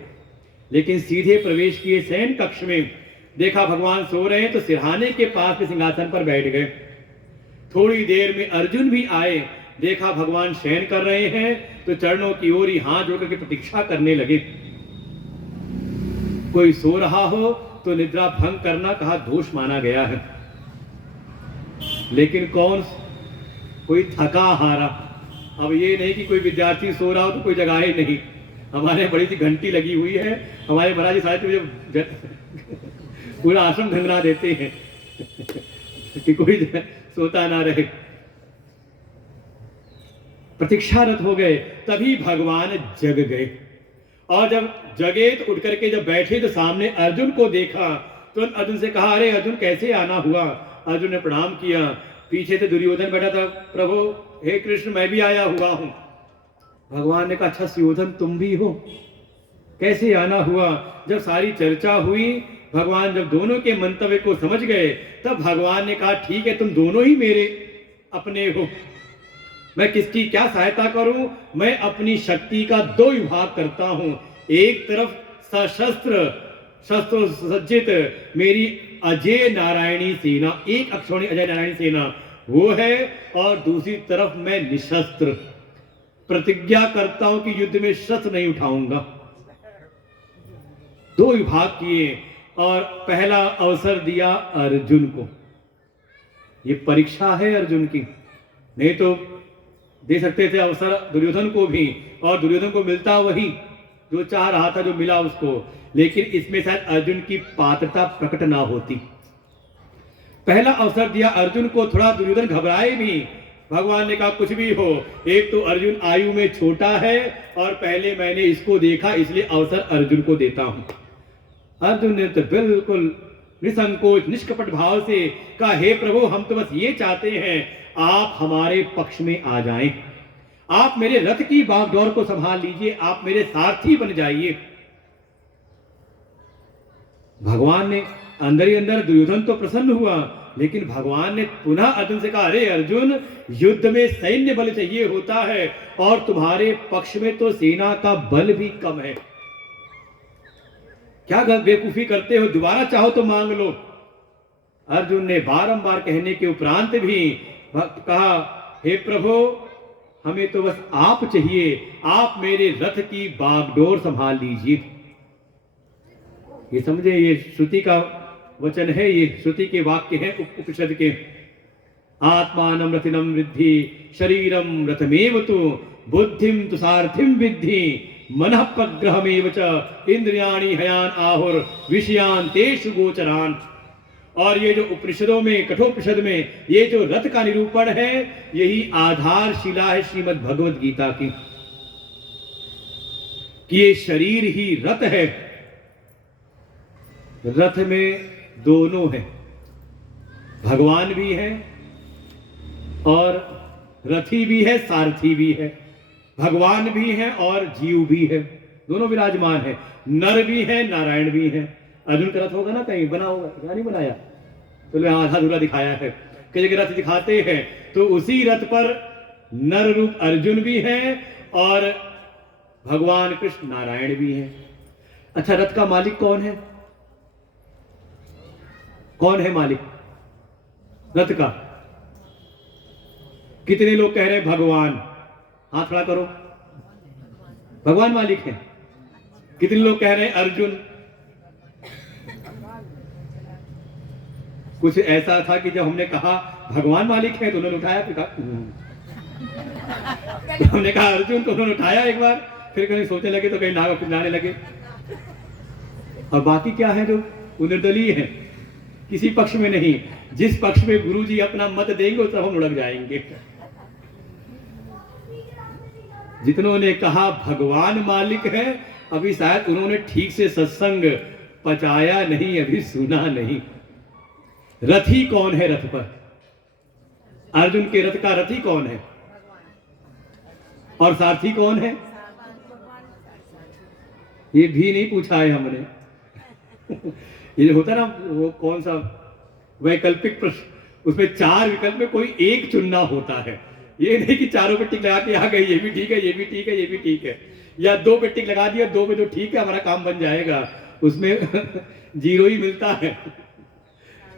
लेकिन सीधे प्रवेश किए शयन कक्ष में, देखा भगवान सो रहे हैं तो सिरहाने के पास में सिंहासन पर बैठ गए। थोड़ी देर में अर्जुन भी आए, देखा भगवान शयन कर रहे हैं तो चरणों की ओर ही हाथ जोड़ करके प्रतीक्षा करने लगे। कोई सो रहा हो तो निद्रा भंग करना कहा दोष माना गया है। लेकिन कौन? कोई थका हारा। अब ये नहीं कि कोई विद्यार्थी सो रहा हो तो कोई जगाए नहीं। हमारे बड़ी सी घंटी लगी हुई है, हमारे महाराज जी सारे पूरा आश्रम ढंगरा देते हैं कि कोई सोता ना रहे। प्रतीक्षारत हो गए, तभी भगवान जग गए। और जब जगे तो उठ करके जब बैठे तो सामने अर्जुन को देखा। तुरंत अर्जुन से कहा अरे अर्जुन कैसे आना हुआ? अर्जुन ने प्रणाम किया। पीछे से दुर्योधन बैठा था, प्रभु हे कृष्ण मैं भी आया हुआ हूं। भगवान ने कहा अच्छा सुयोधन तुम भी हो, कैसे आना हुआ? जब सारी चर्चा हुई, भगवान जब दोनों के मंतव्य को समझ गए, तब भगवान ने कहा ठीक है तुम दोनों ही मेरे अपने हो, मैं किसकी क्या सहायता करूं? मैं अपनी शक्ति का दो विभाग करता हूं। एक तरफ सशस्त्र शस्त्र सज्जित मेरी अजय नारायणी सेना, एक अक्षौणी अजय नारायणी सेना वो है, और दूसरी तरफ मैं निशस्त्र प्रतिज्ञा करता हूं कि युद्ध में शस्त्र नहीं उठाऊंगा। दो विभाग किए और पहला अवसर दिया अर्जुन को। ये परीक्षा है अर्जुन की, नहीं तो दे सकते थे अवसर दुर्योधन को भी, और दुर्योधन को मिलता वही जो चाह रहा था, जो मिला उसको, लेकिन इसमें शायद अर्जुन की पात्रता प्रकट ना होती। पहला अवसर दिया अर्जुन को, थोड़ा दुर्योधन घबराए भी। भगवान ने कहा कुछ भी हो, एक तो अर्जुन आयु में छोटा है और पहले मैंने इसको देखा, इसलिए अवसर अर्जुन को देता हूं। अर्जुन ने तो बिल्कुल निसंकोच निष्कपट भाव से कहा हे प्रभु हम तो बस ये चाहते हैं आप हमारे पक्ष में आ जाएं, आप मेरे रथ की बागडोर को संभाल लीजिए, आप मेरे सारथी बन जाइए। भगवान ने अंदर ही अंदर दुर्योधन तो प्रसन्न हुआ, लेकिन भगवान ने पुनः अर्जुन से कहा अरे अर्जुन युद्ध में सैन्य बल चाहिए होता है और तुम्हारे पक्ष में तो सेना का बल भी कम है, क्या बेवकूफी करते हो, दोबारा चाहो तो मांग लो। अर्जुन ने बारंबार कहने के उपरांत भी कहा हे प्रभु हमें तो बस आप चाहिए, आप मेरे रथ की बागडोर संभाल लीजिए। ये समझे, ये श्रुति का वचन है, ये श्रुति के वाक्य हैं उपनिषद के। आत्मानं रथिनं विद्धि शरीरं रथमेव तु बुद्धिं तु सारथिं विद्धि मनः प्रग्रहमेव च इंद्रियाणि हयान आहुर विषयान तेषु गोचरान। और ये जो उपनिषदों में, कठोपनिषद में ये जो रथ का निरूपण है, यही आधारशिला है श्रीमद् भगवद गीता की, कि ये शरीर ही रथ है। रथ में दोनों हैं, भगवान भी है और रथी भी है, सारथी भी है, भगवान भी है और जीव भी है, दोनों विराजमान है, नर भी है नारायण भी है। अर्जुन का रथ होगा ना, कहीं बना होगा, क्या नहीं बनाया, तो आधा अधूरा दिखाया है, कई जगह रथ दिखाते हैं, तो उसी रथ पर नर रूप अर्जुन भी है और भगवान कृष्ण नारायण भी है। अच्छा रथ का मालिक कौन है? कौन है मालिक रथ का? कितने लोग कह रहे हैं भगवान? हाथ खड़ा करो। भगवान मालिक है। कितने लोग कह रहे हैं अर्जुन? कुछ ऐसा था कि जब हमने कहा भगवान मालिक है तो उन्होंने उठाया, फिर तो हमने कहा अर्जुन तो उन्होंने उठाया एक बार, फिर कहीं सोचने लगे तो कहीं नाग नाने लगे। और बाकी क्या है जो निर्दलीय है, किसी पक्ष में नहीं, जिस पक्ष में गुरुजी अपना मत देंगे उस सब हम लुढ़क जाएंगे। जितनों ने कहा भगवान मालिक है, अभी शायद उन्होंने ठीक से सत्संग पचाया नहीं, अभी सुना नहीं। रथी कौन है रथ पर? अर्जुन के रथ का रथी कौन है और सारथी कौन है? ये भी नहीं पूछा है हमने। ये होता ना वो कौन सा वैकल्पिक प्रश्न, उसमें चार विकल्प में कोई एक चुनना होता है, ये नहीं कि चारों पे टिक लगा के आ गए, ये भी ठीक है, ये भी ठीक है, ये भी ठीक है, या दो पे टिक लगा दिया, दो पे तो ठीक है हमारा काम बन जाएगा, उसमें जीरो ही मिलता है।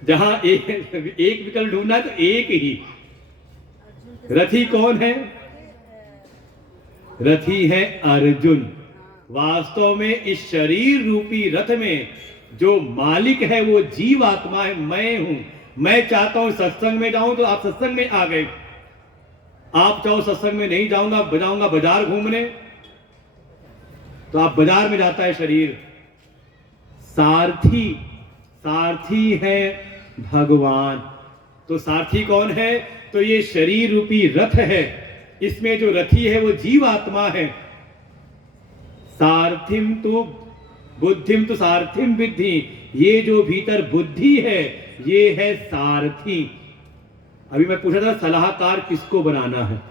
जहां एक विकल्प ढूंढना है तो एक ही। रथी कौन है? रथी है अर्जुन। वास्तव में इस शरीर रूपी रथ में जो मालिक है वो जीव आत्मा है, मैं हूं। मैं चाहता हूं सत्संग में जाऊं तो आप सत्संग में आ गए, आप चाहो सत्संग में नहीं जाऊंगा, जाऊंगा बाजार घूमने, तो आप बाजार में जाता है शरीर। सारथी, सारथी है भगवान। तो सारथी कौन है? तो ये शरीर रूपी रथ है, इसमें जो रथी है वो जीव आत्मा है। सारथिम तो बुद्धिम तो सारथिम विद्धि, ये जो भीतर बुद्धि है ये है सारथी। अभी मैं पूछा था सलाहकार किसको बनाना है,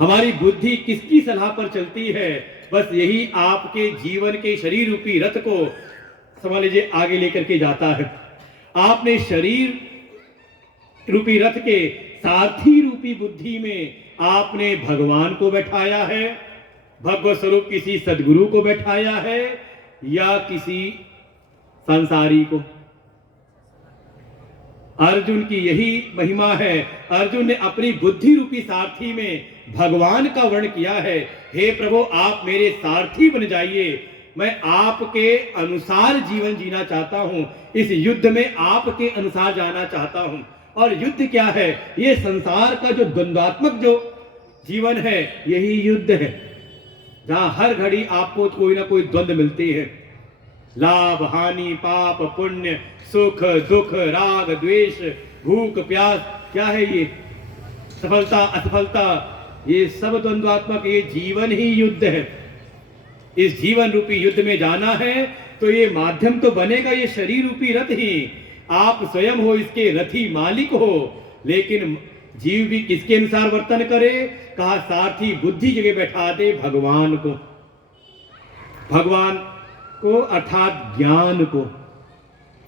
हमारी बुद्धि किसकी सलाह पर चलती है? बस यही आपके जीवन के शरीर रूपी रथ को समझ लीजिए आगे लेकर के जाता है। आपने शरीर रूपी रथ के सारथी रूपी बुद्धि में आपने भगवान को बैठाया है, भगवत स्वरूप किसी सदगुरु को बैठाया है या किसी संसारी को? अर्जुन की यही महिमा है। अर्जुन ने अपनी बुद्धि रूपी सारथी में भगवान का वर्ण किया है। हे प्रभु, आप मेरे सारथी बन जाइए, मैं आपके अनुसार जीवन जीना चाहता हूं, इस युद्ध में आपके अनुसार जाना चाहता हूं। और युद्ध क्या है? ये संसार का जो द्वंद्वात्मक जो जीवन है, यही युद्ध है, जहां हर घड़ी आपको कोई ना कोई द्वंद्व मिलती है। लाभ हानि, पाप पुण्य, सुख दुख, राग द्वेष, भूख प्यास, क्या है ये? सफलता असफलता, ये सब द्वंद्वात्मक, ये जीवन ही युद्ध है। इस जीवन रूपी युद्ध में जाना है तो ये माध्यम तो बनेगा, ये शरीर रूपी रथ ही। आप स्वयं हो इसके रथी, मालिक हो, लेकिन जीव भी किसके अनुसार वर्तन करे? कहा सारथी बुद्धि जगह बैठा दे भगवान को, भगवान को अर्थात ज्ञान को।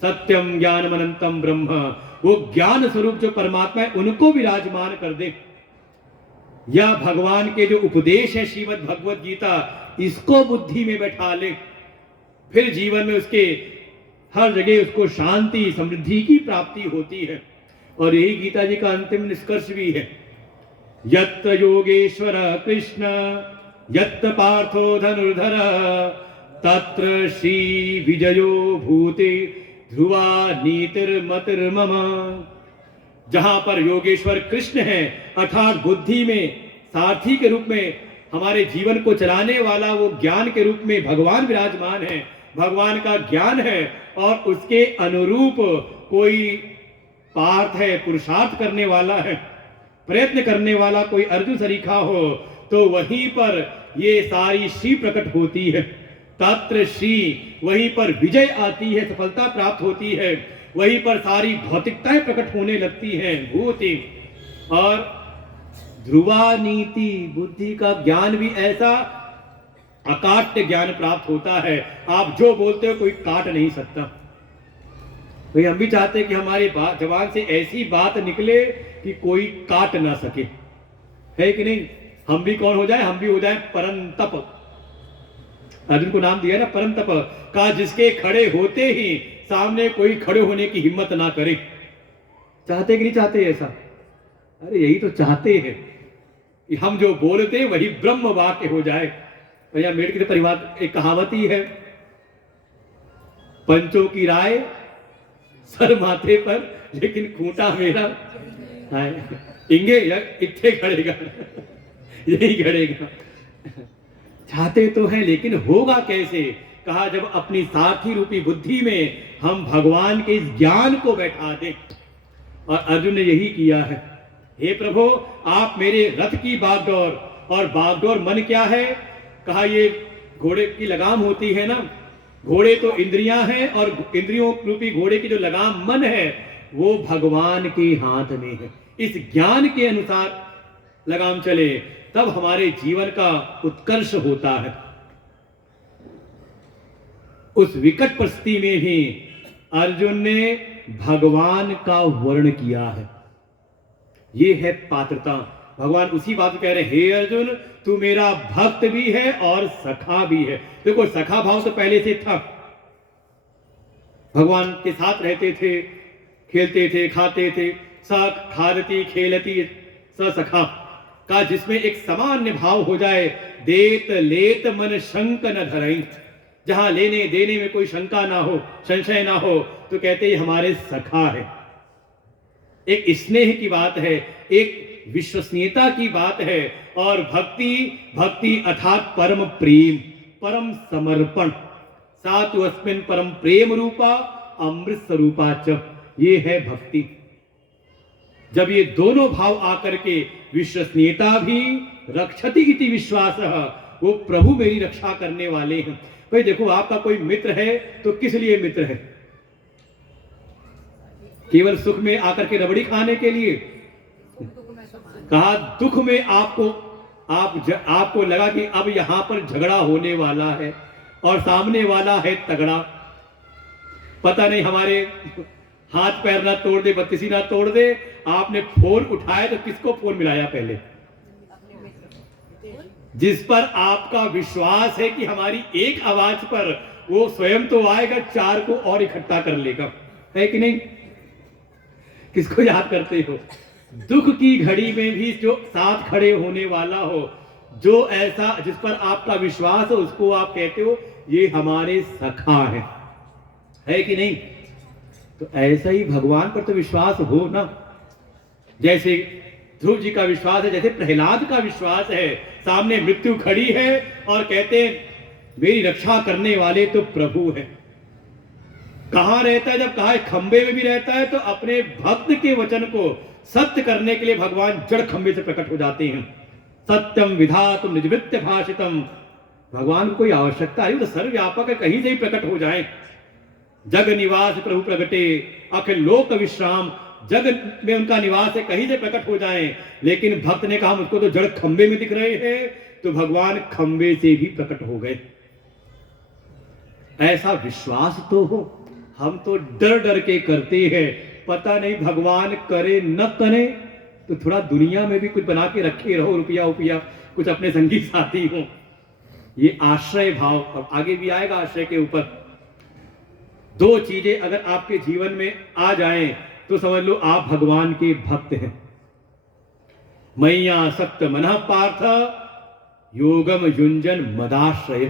सत्यम ज्ञानम अनंतम ब्रह्म, वो ज्ञान स्वरूप जो परमात्मा है उनको विराजमान कर दे। या भगवान के जो उपदेश है श्रीमद् भगवत गीता, इसको बुद्धि में बैठा ले, फिर जीवन में उसके हर जगह उसको शांति समृद्धि की प्राप्ति होती है। और यही गीता जी का अंतिम निष्कर्ष भी है। यत्र योगेश्वर कृष्ण यत्र पार्थो धनुर्धर तत्र श्री विजयो भूते ध्रुवा नीतिर्मतिर्मम। जहां पर योगेश्वर कृष्ण है अर्थात बुद्धि में सारथी के रूप में हमारे जीवन को चलाने वाला, वो ज्ञान के रूप में भगवान विराजमान है, भगवान का ज्ञान है, और उसके अनुरूप कोई पार्थ है, पुरुषार्थ करने वाला है, प्रयत्न करने वाला कोई अर्जुन सरीखा हो, तो वहीं पर ये सारी श्री प्रकट होती है। तत्र श्री, वहीं पर विजय आती है, सफलता प्राप्त होती है, वहीं पर सारी भौतिकताएं प्रकट होने लगती हैं, भूति। और ध्रुवा नीति, बुद्धि का ज्ञान भी ऐसा अकाट्य ज्ञान प्राप्त होता है, आप जो बोलते हो कोई काट नहीं सकता। तो हम भी चाहते हैं कि हमारी जबान से ऐसी बात निकले कि कोई काट ना सके, है कि नहीं? हम भी कौन हो जाए? हम भी हो जाए परम तप। अर्जुन को नाम दिया ना परम तप का, जिसके खड़े होते ही सामने कोई खड़े होने की हिम्मत ना करे। चाहते कि नहीं चाहते ऐसा? अरे यही तो चाहते हैं कि हम जो बोलते हैं वही ब्रह्म वाक्य हो जाए। भैया मेरे के परिवार एक कहावत ही है, पंचों की राय सर माथे पर, लेकिन खूंटा मेरा है इंगे या इत्थे खड़ेगा, यही खड़ेगा। चाहते तो हैं, लेकिन होगा कैसे? कहा जब अपनी सारथी रूपी बुद्धि में हम भगवान के इस ज्ञान को बैठा दें। और अर्जुन ने यही किया है। हे प्रभु, आप मेरे रथ की बागडोर, और बागडोर मन क्या है? कहा ये घोड़े की लगाम होती है ना, घोड़े तो इंद्रियां हैं, और इंद्रियों रूपी घोड़े की जो लगाम मन है वो भगवान के हाथ में है। इस ज्ञान के अनुसार लगाम चले, तब हमारे जीवन का उत्कर्ष होता है। उस विकट परिस्थिति में भी अर्जुन ने भगवान का वर्ण किया है। ये है पात्रता। भगवान उसी बात कह रहे हैं, हे अर्जुन, तू मेरा भक्त भी है और सखा भी है। देखो, सखा भाव तो पहले से था, भगवान के साथ रहते थे, खेलते थे, खाते थे। सख खादती खेलती स सखा का, जिसमें एक सामान्य भाव हो जाए। देत लेत मन शंक न धरई, जहां लेने देने में कोई शंका ना हो, संशय ना हो, तो कहते हैं हमारे सखा है। एक स्नेह की बात है, एक विश्वसनीयता की बात है। और भक्ति, भक्ति अर्थात परम प्रेम, परम समर्पण। सातु अस्मिन् परम प्रेम रूपा अमृत स्वरूपा च, ये है भक्ति। जब ये दोनों भाव आकर के, विश्वसनीयता भी, रक्षति इति विश्वास, वो प्रभु मेरी रक्षा करने वाले हैं। भाई देखो, आपका कोई मित्र है तो किस लिए मित्र है? केवल सुख में आकर के रबड़ी खाने के लिए? कहा दुख में आपको लगा कि अब यहां पर झगड़ा होने वाला है और सामने वाला है तगड़ा, पता नहीं हमारे हाथ पैर ना तोड़ दे, बत्तीसी ना तोड़ दे। आपने फोन उठाया तो किसको फोन मिलाया? पहले जिस पर आपका विश्वास है कि हमारी एक आवाज पर वो स्वयं तो आएगा, चार को और इकट्ठा कर लेगा, है कि नहीं? किसको याद करते हो? दुख की घड़ी में भी जो साथ खड़े होने वाला हो, जो ऐसा जिस पर आपका विश्वास हो, उसको आप कहते हो ये हमारे सखा है कि नहीं? तो ऐसा ही भगवान पर तो विश्वास हो ना। जैसे ध्रुव जी का विश्वास है, जैसे प्रहलाद का विश्वास है। सामने मृत्यु खड़ी है और कहते हैं मेरी रक्षा करने वाले तो प्रभु है। कहां रहता है? जब कहा है खंबे में भी रहता है, तो अपने भक्त के वचन को सत्य करने के लिए भगवान जड़ खंबे से प्रकट हो जाते हैं। सत्यम विधातुम निजवृत्य भाषितम। भगवान को कोई आवश्यकता नहीं, तो सर्वव्यापक है, कहीं से ही प्रकट हो जाए। जग निवास प्रभु प्रगटे अखिल लोक विश्राम। जग में उनका निवास है, कहीं से प्रकट हो जाएं। लेकिन भक्त ने कहा मुझको तो जड़ खंबे में दिख रहे हैं, तो भगवान खंबे से भी प्रकट हो गए। ऐसा विश्वास तो हो। हम तो डर डर के करते हैं, पता नहीं भगवान करे न करे, तो थोड़ा दुनिया में भी कुछ बना के रखे रहो, रुपया उपिया, कुछ अपने संगी साथी हो। ये आश्रय भाव, अब आगे भी आएगा आश्रय के ऊपर। दो चीजें अगर आपके जीवन में आ जाएं तो समझ लो आप भगवान के भक्त हैं। मैया सक्त मनः पार्थ योगम युंजन मदाश्रय।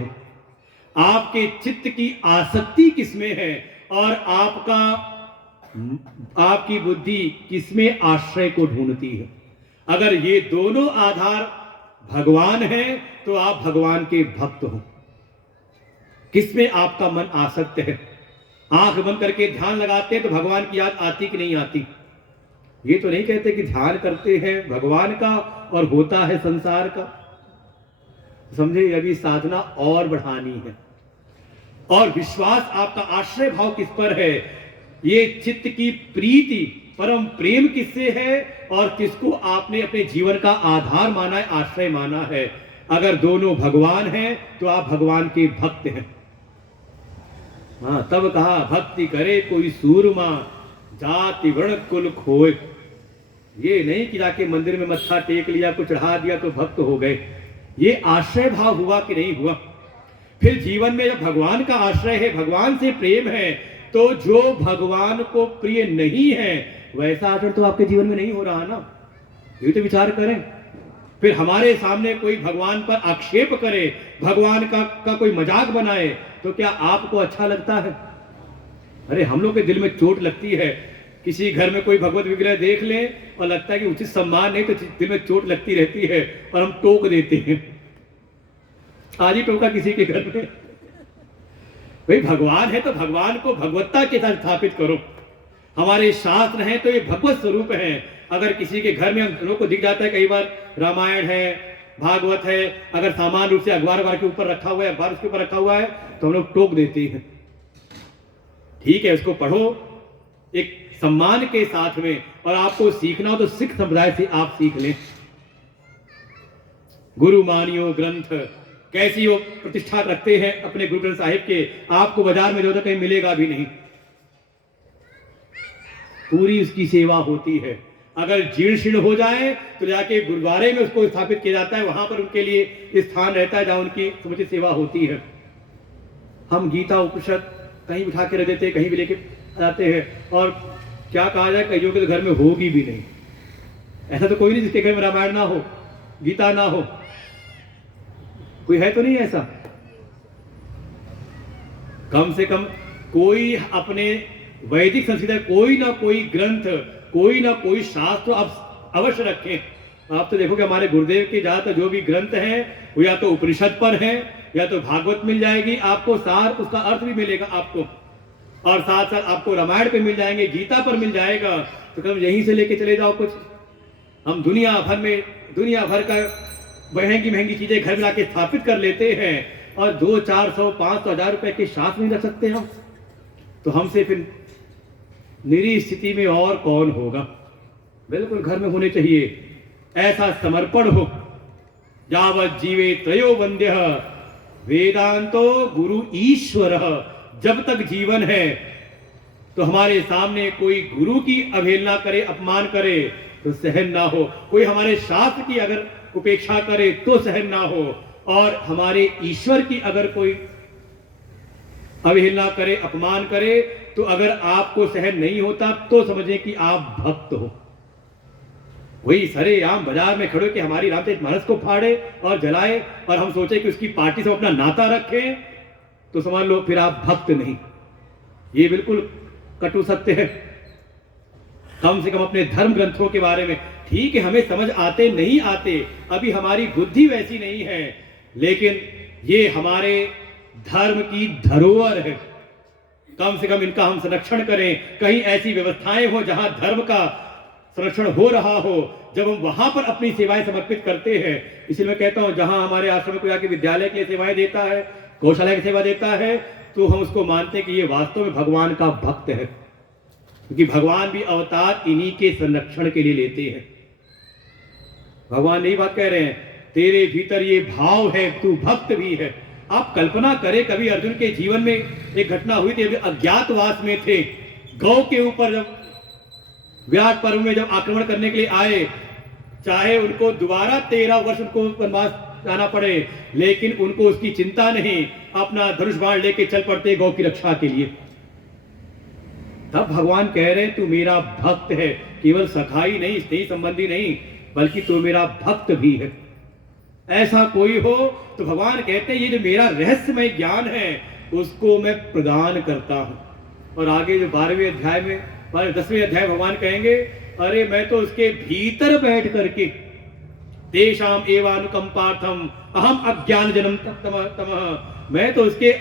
आपके चित्त की आसक्ति किसमें है और आपकी बुद्धि किसमें आश्रय को ढूंढती है? अगर ये दोनों आधार भगवान है तो आप भगवान के भक्त हो। किसमें आपका मन आसक्त है? आंख बंद करके ध्यान लगाते हैं तो भगवान की याद आती कि नहीं आती? ये तो नहीं कहते कि ध्यान करते हैं भगवान का और होता है संसार का। समझे? अभी साधना और बढ़ानी है। और विश्वास आपका आश्रय भाव किस पर है? ये चित्त की प्रीति परम प्रेम किससे है और किसको आपने अपने जीवन का आधार माना है, आश्रय माना है? अगर दोनों भगवान हैं तो आप भगवान के भक्त हैं। हाँ, तब कहा भक्ति करे कोई सूरमा जाति वर्ण कुल खोए। ये नहीं कि जाके मंदिर में मत्था टेक लिया, कुछ चढ़ा दिया तो भक्त हो गए। ये आश्रय भाव हुआ कि नहीं हुआ? फिर जीवन में जब भगवान का आश्रय है, भगवान से प्रेम है, तो जो भगवान को प्रिय नहीं है वैसा आचरण तो आपके जीवन में नहीं हो रहा ना। ये तो विचार करें। फिर हमारे सामने कोई भगवान पर आक्षेप करे, भगवान का कोई मजाक बनाए, तो क्या आपको अच्छा लगता है? अरे हम लोग के दिल में चोट लगती है। किसी घर में कोई भगवत विग्रह देख लें और लगता है कि उचित सम्मान नहीं, तो दिल में चोट लगती रहती है और हम टोक देते हैं। आज ही टोका किसी के घर में। भाई भगवान है तो भगवान को भगवत्ता के साथ स्थापित करो। हमारे शास्त्र हैं तो ये भगवत स्वरूप है। अगर किसी के घर में हम लोग को दिख जाता है, कई बार रामायण है, भागवत है, अगर सामान्य रूप से अखबार के ऊपर रखा हुआ है, अखबार उसके ऊपर रखा हुआ है, तो हम लोग टोक देते हैं। ठीक है, उसको पढ़ो एक सम्मान के साथ में, और आपको सीखना हो तो सिख समुदाय से आप सीख लें। गुरु मानियो ग्रंथ, कैसी वो प्रतिष्ठा रखते हैं अपने गुरु ग्रंथ साहिब के, आपको बाजार में जो तो कहीं मिलेगा भी नहीं। पूरी उसकी सेवा होती है। अगर जीर्ण शीर्ण हो जाए तो जाके गुरुद्वारे में उसको स्थापित किया जाता है, वहां पर उनके लिए स्थान रहता है जहां उनकी समुचित सेवा होती है। हम गीता उपनिषद कहीं बिठा के रख देते हैं, कहीं भी लेके जाते हैं, और क्या कहा जाए, कईयों के घर में होगी भी नहीं। ऐसा तो कोई नहीं जिसके घर में रामायण ना हो, गीता ना हो। कोई है तो नहीं ऐसा? कम से कम कोई अपने वैदिक संस्कृति कोई ना कोई ग्रंथ, कोई ना कोई शास्त्र आप अवश्य रखें। आप तो देखोगे हमारे गुरुदेव के ज्यादातर जो भी ग्रंथ हैं वो या तो उपनिषद पर है, या तो भागवत मिल जाएगी आपको, सार उसका अर्थ भी मिलेगा आपको, और साथ साथ आपको रामायण पे मिल जाएंगे, गीता पर मिल जाएगा। तो कम यहीं से लेके चले जाओ कुछ। हम दुनिया भर का महंगी महंगी चीजें घर में लाके स्थापित कर लेते हैं, और 200, 400, 500, 1000 रुपए के शास्त्र नहीं रख सकते हम। तो हमसे फिर निरी स्थिति में और कौन होगा। बिल्कुल घर में होने चाहिए ऐसा समर्पण हो। यावत जीवे त्रयो वंद्य वेदांतो गुरु ईश्वर। जब तक जीवन है तो हमारे सामने कोई गुरु की अवहेलना करे, अपमान करे तो सहन ना हो। कोई हमारे शास्त्र की अगर उपेक्षा करे तो सहन ना हो। और हमारे ईश्वर की अगर कोई अवहेलना करे, अपमान करे, तो अगर आपको सहन नहीं होता तो समझें कि आप भक्त हो। वही सरे आम बाजार में खड़े कि हमारी रामचरितमानस को फाड़े और जलाए और हम सोचे कि उसकी पार्टी से अपना नाता रखें, तो समझ लो फिर आप भक्त नहीं। ये बिल्कुल कटु सत्य है। कम से कम अपने धर्म ग्रंथों के बारे में ठीक है, हमें समझ आते नहीं आते, अभी हमारी बुद्धि वैसी नहीं है, लेकिन ये हमारे धर्म की धरोहर है। कम से कम इनका हम संरक्षण करें। कहीं ऐसी व्यवस्थाएं हो जहां धर्म का संरक्षण हो रहा हो, जब हम वहां पर अपनी सेवाएं समर्पित करते हैं। इसलिए मैं कहता हूं जहां हमारे आश्रम में कोई आके विद्यालय के लिए सेवाएं देता है, गौशाला की सेवा देता है, तो हम उसको मानते हैं कि ये वास्तव में भगवान का भक्त है, क्योंकि भगवान भी अवतार इन्हीं के संरक्षण के लिए लेते हैं। भगवान यही बात कह रहे हैं, तेरे भीतर ये भाव है, तू भक्त भी है। आप कल्पना करें, कभी अर्जुन के जीवन में एक घटना हुई थी, अज्ञातवास में थे, गौ के ऊपर जब विराट पर्व में जब आक्रमण करने के लिए आए, चाहे उनको दोबारा 13 वर्ष उनको वनवास जाना पड़े, लेकिन उनको उसकी चिंता नहीं, अपना धनुष बाण लेके चल पड़ते गौ की रक्षा के लिए। तब भगवान कह रहे हैं तू मेरा भक्त है, केवल सखाई नहीं, स्नेही संबंधी नहीं, बल्कि तू मेरा भक्त भी है। ऐसा कोई हो तो भगवान कहते हैं ये जो मेरा रहस्यमय ज्ञान है उसको मैं प्रदान करता हूं। और आगे जो 12वें अध्याय में 10वें अध्याय भगवान कहेंगे, अरे मैं तो उसके भीतर बैठ करके तेषाम एवानुकंपार्थम अहम अज्ञान जन्म तमः, मैं तो उसके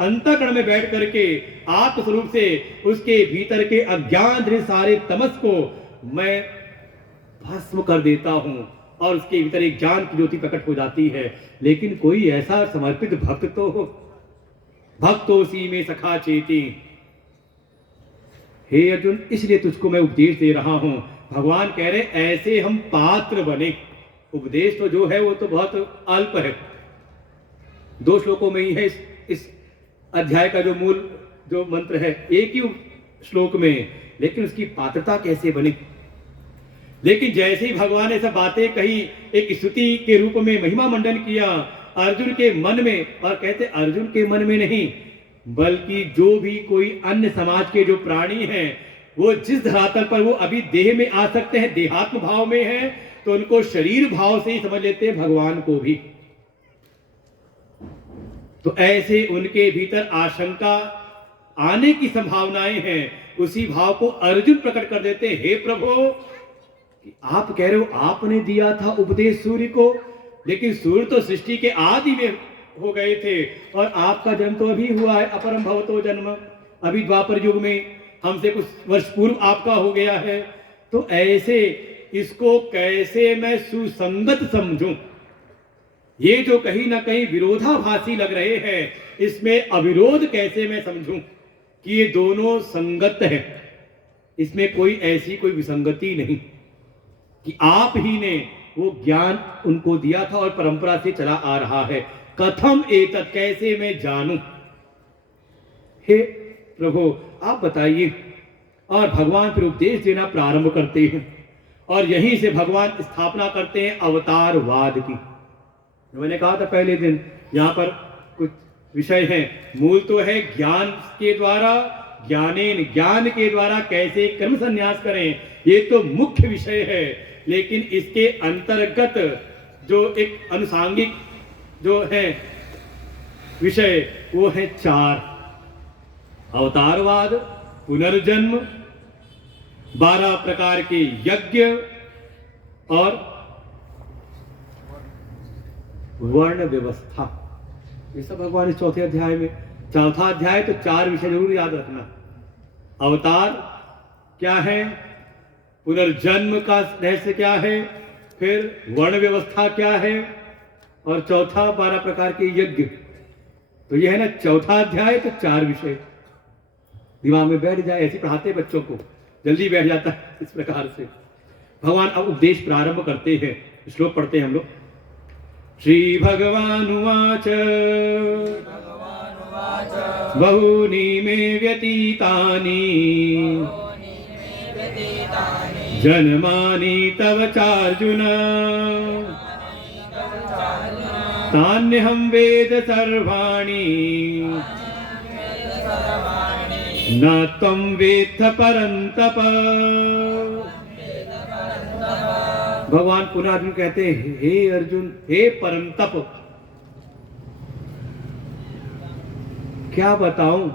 अंतःकरण में बैठ करके आत्मस्वरूप से उसके भीतर के अज्ञान सारे तमस को मैं भस्म कर देता हूं और उसके भीतर एक ज्ञान की ज्योति प्रकट हो जाती है। लेकिन कोई ऐसा समर्पित भक्त तो हो, भक्तोसी में सखा चेती। हे अर्जुन, इसलिए तुझको मैं उपदेश दे रहा हूं। भगवान कह रहे ऐसे हम पात्र बने। उपदेश तो जो है वो तो बहुत अल्प है, 2 श्लोकों में ही है। इस अध्याय का जो मूल जो मंत्र है एक ही श्लोक में, लेकिन उसकी पात्रता कैसे बने। लेकिन जैसे ही भगवान ने सब बातें कही, एक स्तुति के रूप में महिमा मंडन किया अर्जुन के मन में, और कहते अर्जुन के मन में नहीं बल्कि जो भी कोई अन्य समाज के जो प्राणी हैं, वो जिस धरातल पर वो अभी देह में आ सकते हैं, देहात्म भाव में है, तो उनको शरीर भाव से ही समझ लेते हैं भगवान को भी। तो ऐसे उनके भीतर आशंका आने की संभावनाएं हैं, उसी भाव को अर्जुन प्रकट कर देते हैं। हे प्रभु, आप कह रहे हो आपने दिया था उपदेश सूर्य को, लेकिन सूर्य तो सृष्टि के आदि में हो गए थे और आपका जन्म तो अभी हुआ है, अपरम भवतो जन्म, अभी द्वापर युग में हमसे कुछ वर्ष पूर्व आपका हो गया है। तो ऐसे इसको कैसे मैं सुसंगत समझूं। ये जो कहीं ना कहीं विरोधाभासी लग रहे हैं, इसमें अविरोध कैसे मैं समझूं कि ये दोनों संगत है, इसमें कोई ऐसी कोई विसंगति नहीं कि आप ही ने वो ज्ञान उनको दिया था और परंपरा से चला आ रहा है। कथम एतत्, कैसे मैं जानूं। हे प्रभु आप बताइए। और भगवान फिर उपदेश देना प्रारंभ करते हैं और यहीं से भगवान स्थापना करते हैं अवतारवाद की। मैंने कहा था पहले दिन, यहाँ पर कुछ विषय हैं। मूल तो है ज्ञान के द्वारा, ज्ञानेन, ज्ञान के द्वारा कैसे कर्म संन्यास करें, ये तो मुख्य विषय है। लेकिन इसके अंतर्गत जो एक अनुसांगिक जो है विषय, वो है 4: अवतारवाद, पुनर्जन्म, 12 प्रकार के यज्ञ और वर्ण व्यवस्था। ये सब भगवान इस 4थे अध्याय में। 4था अध्याय तो 4 विषय जरूर याद रखना। अवतार क्या है, पुनर्जन्म का रहस्य क्या है, फिर वर्ण व्यवस्था क्या है, और चौथा 12 प्रकार के यज्ञ। तो ये है ना 4था अध्याय, तो 4 विषय दिमाग में बैठ जाए। ऐसे पढ़ाते बच्चों को। जल्दी बैठ जाता है। इस प्रकार से भगवान अब उपदेश प्रारंभ करते हैं। श्लोक पढ़ते हैं हम लोग। श्री भगवानुवाच बहूनि मे व्यतीतानि जन्मानि तव चार्जुन तान्यहं वेद सर्वाणि न त्वं वेत्थ परन्तप। भगवान पुनः अर्जुन कहते हैं, हे अर्जुन, हे परंतप, क्या बताऊं,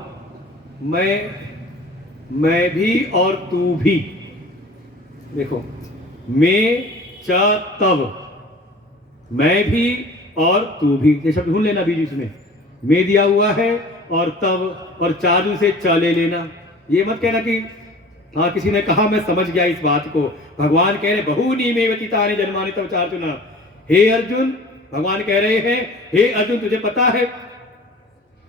मैं भी और तू भी। देखो, मैं च तब, मैं भी और तू भी, ये शब्द ढूंढ लेना बीच में। मैं दिया हुआ है और तब और चार्जुन से च ले लेना। ये मत कहना कि हाँ किसी ने कहा मैं समझ गया इस बात को। भगवान कह रहे बहूनि मे व्यतीतानि जन्मानि तव चार्जुन। हे अर्जुन, भगवान कह रहे हैं, हे अर्जुन, तुझे पता है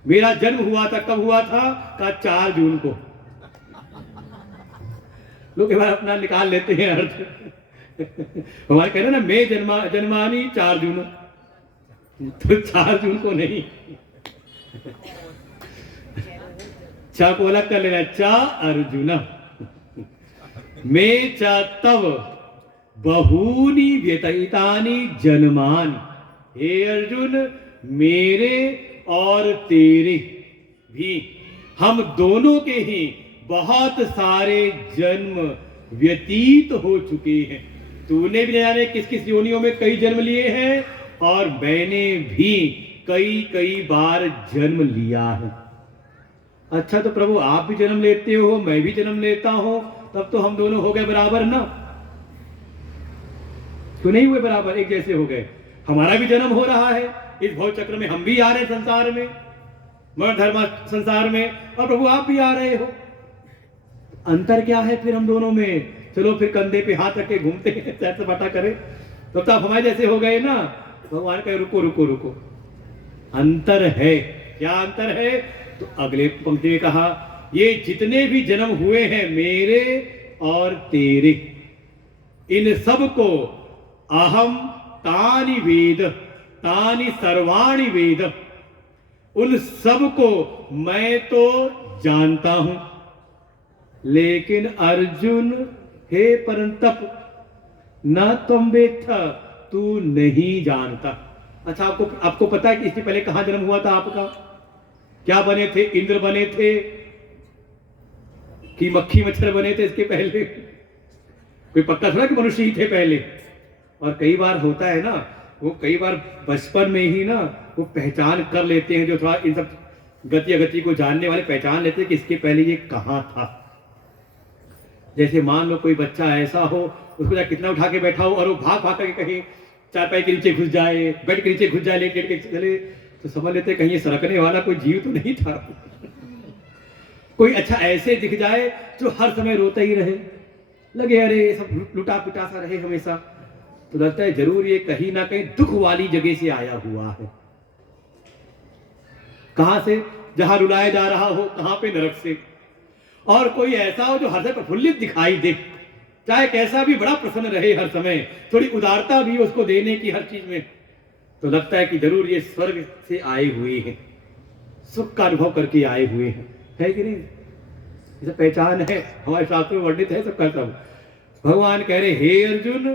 मेरा जन्म हुआ था, कब हुआ था? का 4 जून को। लोग एक बार अपना निकाल लेते हैं अर्थ। भगवान कह रहे ना, मैं जन्मानी 4 जून, तो 4 जून को नहीं, चा को अलग कर लेना, चा अर्जुन। मैं च तव बहूनि व्यतीतानि जन्मानि। हे अर्जुन, मेरे और तेरे भी, हम दोनों के ही बहुत सारे जन्म व्यतीत हो चुके हैं। तूने भी जाने किस किस योनियों में कई जन्म लिए हैं, और मैंने भी कई कई बार जन्म लिया है। अच्छा, तो प्रभु आप भी जन्म लेते हो, मैं भी जन्म लेता हूं, तब तो हम दोनों हो गए बराबर ना? तो नहीं हुए बराबर, एक जैसे हो गए। हमारा भी जन्म हो रहा है इस भव चक्र में, हम भी आ रहे हैं संसार में, मर धर्म संसार में, और प्रभु आप भी आ रहे हो। अंतर क्या है फिर हम दोनों में? चलो फिर कंधे पे हाथ रख के घूमते हैं, सैर सपाटा करें, तो आप हमारे जैसे हो गए ना। भगवान कहे रुको रुको रुको, अंतर है। क्या अंतर है? तो अगले पंक्ति में कहा, ये जितने भी जन्म हुए हैं मेरे और तेरे, इन सब को अहम तानि वेद, तानि सर्वाणि वेद, उन सब को मैं तो जानता हूं। लेकिन अर्जुन, हे परंतप, न तुम वेत्थ, तू नहीं जानता। अच्छा, आपको पता है कि इससे पहले कहां जन्म हुआ था आपका? क्या बने थे? इंद्र बने थे कि मक्खी मच्छर बने थे इसके पहले? कोई पक्का थोड़ा कि मनुष्य ही थे पहले। और कई बार होता है ना, वो कई बार बचपन में ही ना वो पहचान कर लेते हैं, जो थोड़ा इन सब गति अगति को जानने वाले पहचान लेते हैं कि इसके पहले ये कहां था। जैसे मान लो कोई बच्चा ऐसा हो, उसको जा कितना उठा के बैठा हो और वो भाग भाग करके कहीं चारपाई के नीचे घुस जाए, बेड के नीचे घुस जाए, लेट के चले, तो समझ लेते कहीं ये सरकने वाला कोई जीव तो नहीं था। कोई अच्छा ऐसे दिख जाए जो हर समय रोता ही रहे, लगे अरे सब लुटा पिटा सा रहे हमेशा, तो लगता है जरूर ये कहीं ना कहीं दुख वाली जगह से आया हुआ है। कहां से? जहां रुलाया जा रहा हो, कहां पे? नरक से। और कोई ऐसा हो जो हर समय प्रफुल्लित दिखाई दे, चाहे कैसा भी बड़ा प्रसन्न रहे, हर समय थोड़ी उदारता भी उसको देने की हर चीज में, तो लगता है कि जरूर ये स्वर्ग से आए हुए हैं, सुख का अनुभव करके आए हुए हैं, है कि नहीं? ये पहचान है, हमारे शास्त्रों में वर्णित है सबका सब। भगवान कह रहे, हे अर्जुन,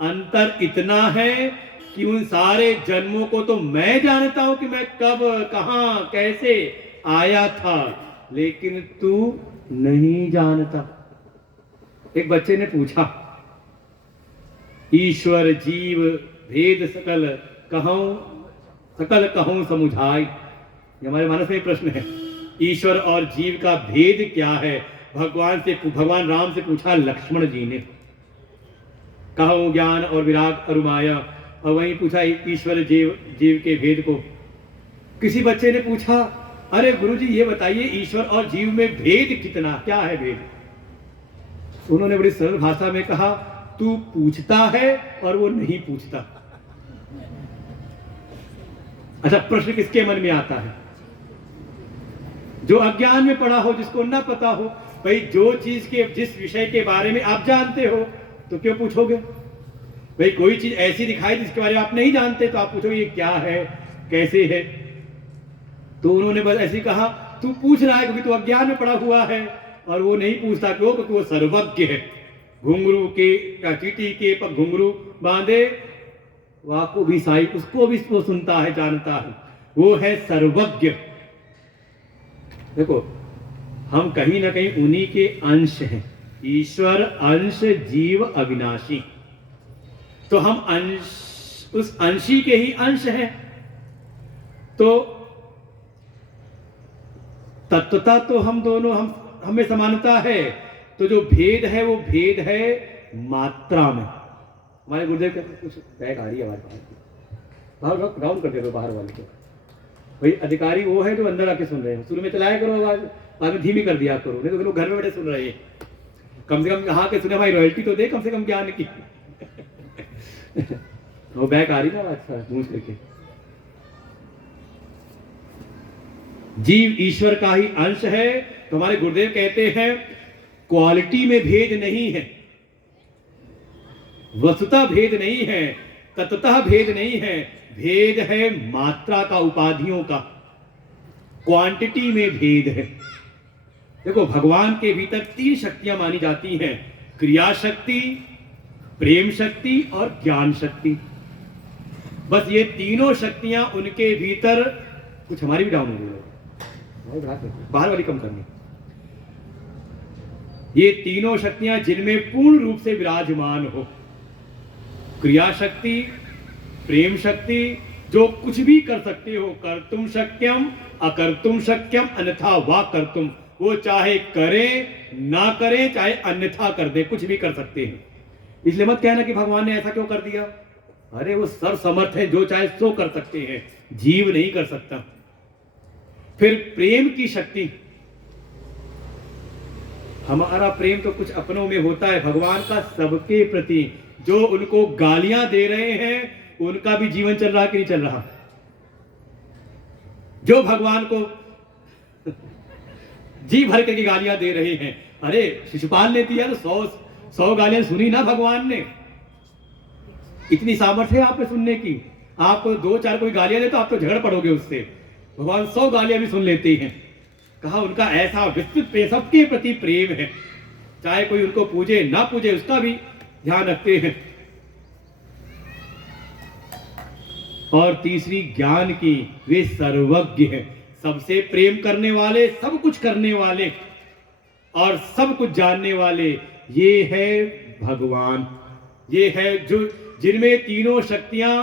अंतर इतना है कि उन सारे जन्मों को तो मैं जानता हूं कि मैं कब, कहां, कैसे आया था, लेकिन तू नहीं जानता। एक बच्चे ने पूछा, ईश्वर जीव भेद सकल कहूं समुझाई। ये हमारे मानस में प्रश्न है, ईश्वर और जीव का भेद क्या है? भगवान राम से पूछा लक्ष्मण जी ने। कहो ज्ञान और विराग अरुमाया, और वहीं पूछा ईश्वर जीव के भेद को। किसी बच्चे ने पूछा, अरे गुरुजी ये बताइए ईश्वर और जीव में भेद कितना, क्या है भेद? उन्होंने बड़ी सरल भाषा में कहा, तू पूछता है और वो नहीं पूछता। अच्छा, प्रश्न किसके मन में आता है? जो अज्ञान में पड़ा हो, जिसको ना पता हो, भाई जो चीज के जिस विषय के बारे में आप जानते हो तो क्यों पूछोगे? भाई कोई चीज ऐसी दिखाई जिसके बारे में आप नहीं जानते तो आप पूछोगे ये क्या है, कैसे है? तो उन्होंने बस ऐसे कहा तू पूछ रहा है क्योंकि तू अज्ञान में पड़ा हुआ है, और वो नहीं पूछता क्यों? क्योंकि वो सर्वज्ञ है। घुंघरू के या चीटी के पर घुंघरू बांधे वह को भी साई, उसको भी वो सुनता है, जानता है, वो है सर्वज्ञ। देखो हम कहीं ना कहीं उन्हीं के अंश हैं। ईश्वर अंश, जीव अविनाशी, तो हम अंश, उस अंशी के ही अंश हैं। तो तत्वता तो हम दोनों, हमें समानता है, तो जो भेद है वो भेद है मात्रा में। हमारे गुरुदेव के कुछ बैग आ रही है हमारे पास, बाहर डाउन कर दे दो बाहर वाले को। भाई अधिकारी वो है जो अंदर आके सुन रहे हैं, शुरू में चलाया करो आवाज, बाद में धीमी कर दिया करो, नहीं तो लोग घर में बैठे सुन रहे हैं। कम से कम कहा के सुने भाई, रॉयल्टी तो दे कम से कम ज्ञान की। वो बैग आ रही ना आवाज गूंज करके। जीव ईश्वर का ही अंश है, तो हमारे गुरुदेव कहते हैं क्वालिटी में भेद नहीं है, वस्तुतः भेद नहीं है, तत्वतः भेद नहीं है, भेद है मात्रा का, उपाधियों का, क्वांटिटी में भेद है। देखो भगवान के भीतर 3 शक्तियां मानी जाती हैं, क्रिया शक्ति, प्रेम शक्ति और ज्ञान शक्ति। बस ये तीनों शक्तियां उनके भीतर, कुछ हमारी भी डाउन हो गई, बाहर वाली कम करनी। ये तीनों शक्तियां जिनमें पूर्ण रूप से विराजमान हो, क्रिया शक्ति, प्रेम शक्ति, जो कुछ भी कर सकते हो, कर्तुम शक्यम अकर्तुम शक्यम अन्यथा वा कर्तुम, वो चाहे करे ना करे, चाहे अन्यथा कर दे, कुछ भी कर सकते हैं। इसलिए मत कहना कि भगवान ने ऐसा क्यों कर दिया। अरे वो सर्वसमर्थ है, जो चाहे सो कर सकते हैं, जीव नहीं कर सकता। फिर प्रेम की शक्ति, हमारा प्रेम तो कुछ अपनों में होता है, भगवान का सबके प्रति। जो उनको गालियां दे रहे हैं उनका भी जीवन चल रहा कि नहीं चल रहा? जो भगवान को जी भर के गालियां दे रहे हैं, अरे शिशुपाल ने दिया तो 100 गालियां सुनी ना भगवान ने। इतनी सामर्थ्य है आप पे सुनने की। आपको 2-4 कोई गालियां दे तो आप तो झगड़ पड़ोगे उससे, भगवान 100 गालियां भी सुन लेते हैं। कहा उनका ऐसा विस्तृत प्रेम, सबके प्रति प्रेम है, चाहे कोई उनको पूजे ना पूजे उसका भी ध्यान रखते हैं। और तीसरी ज्ञान की, वे सर्वज्ञ हैं, सबसे प्रेम करने वाले, सब कुछ करने वाले और सब कुछ जानने वाले, ये है भगवान। ये है जो जिनमें तीनों शक्तियां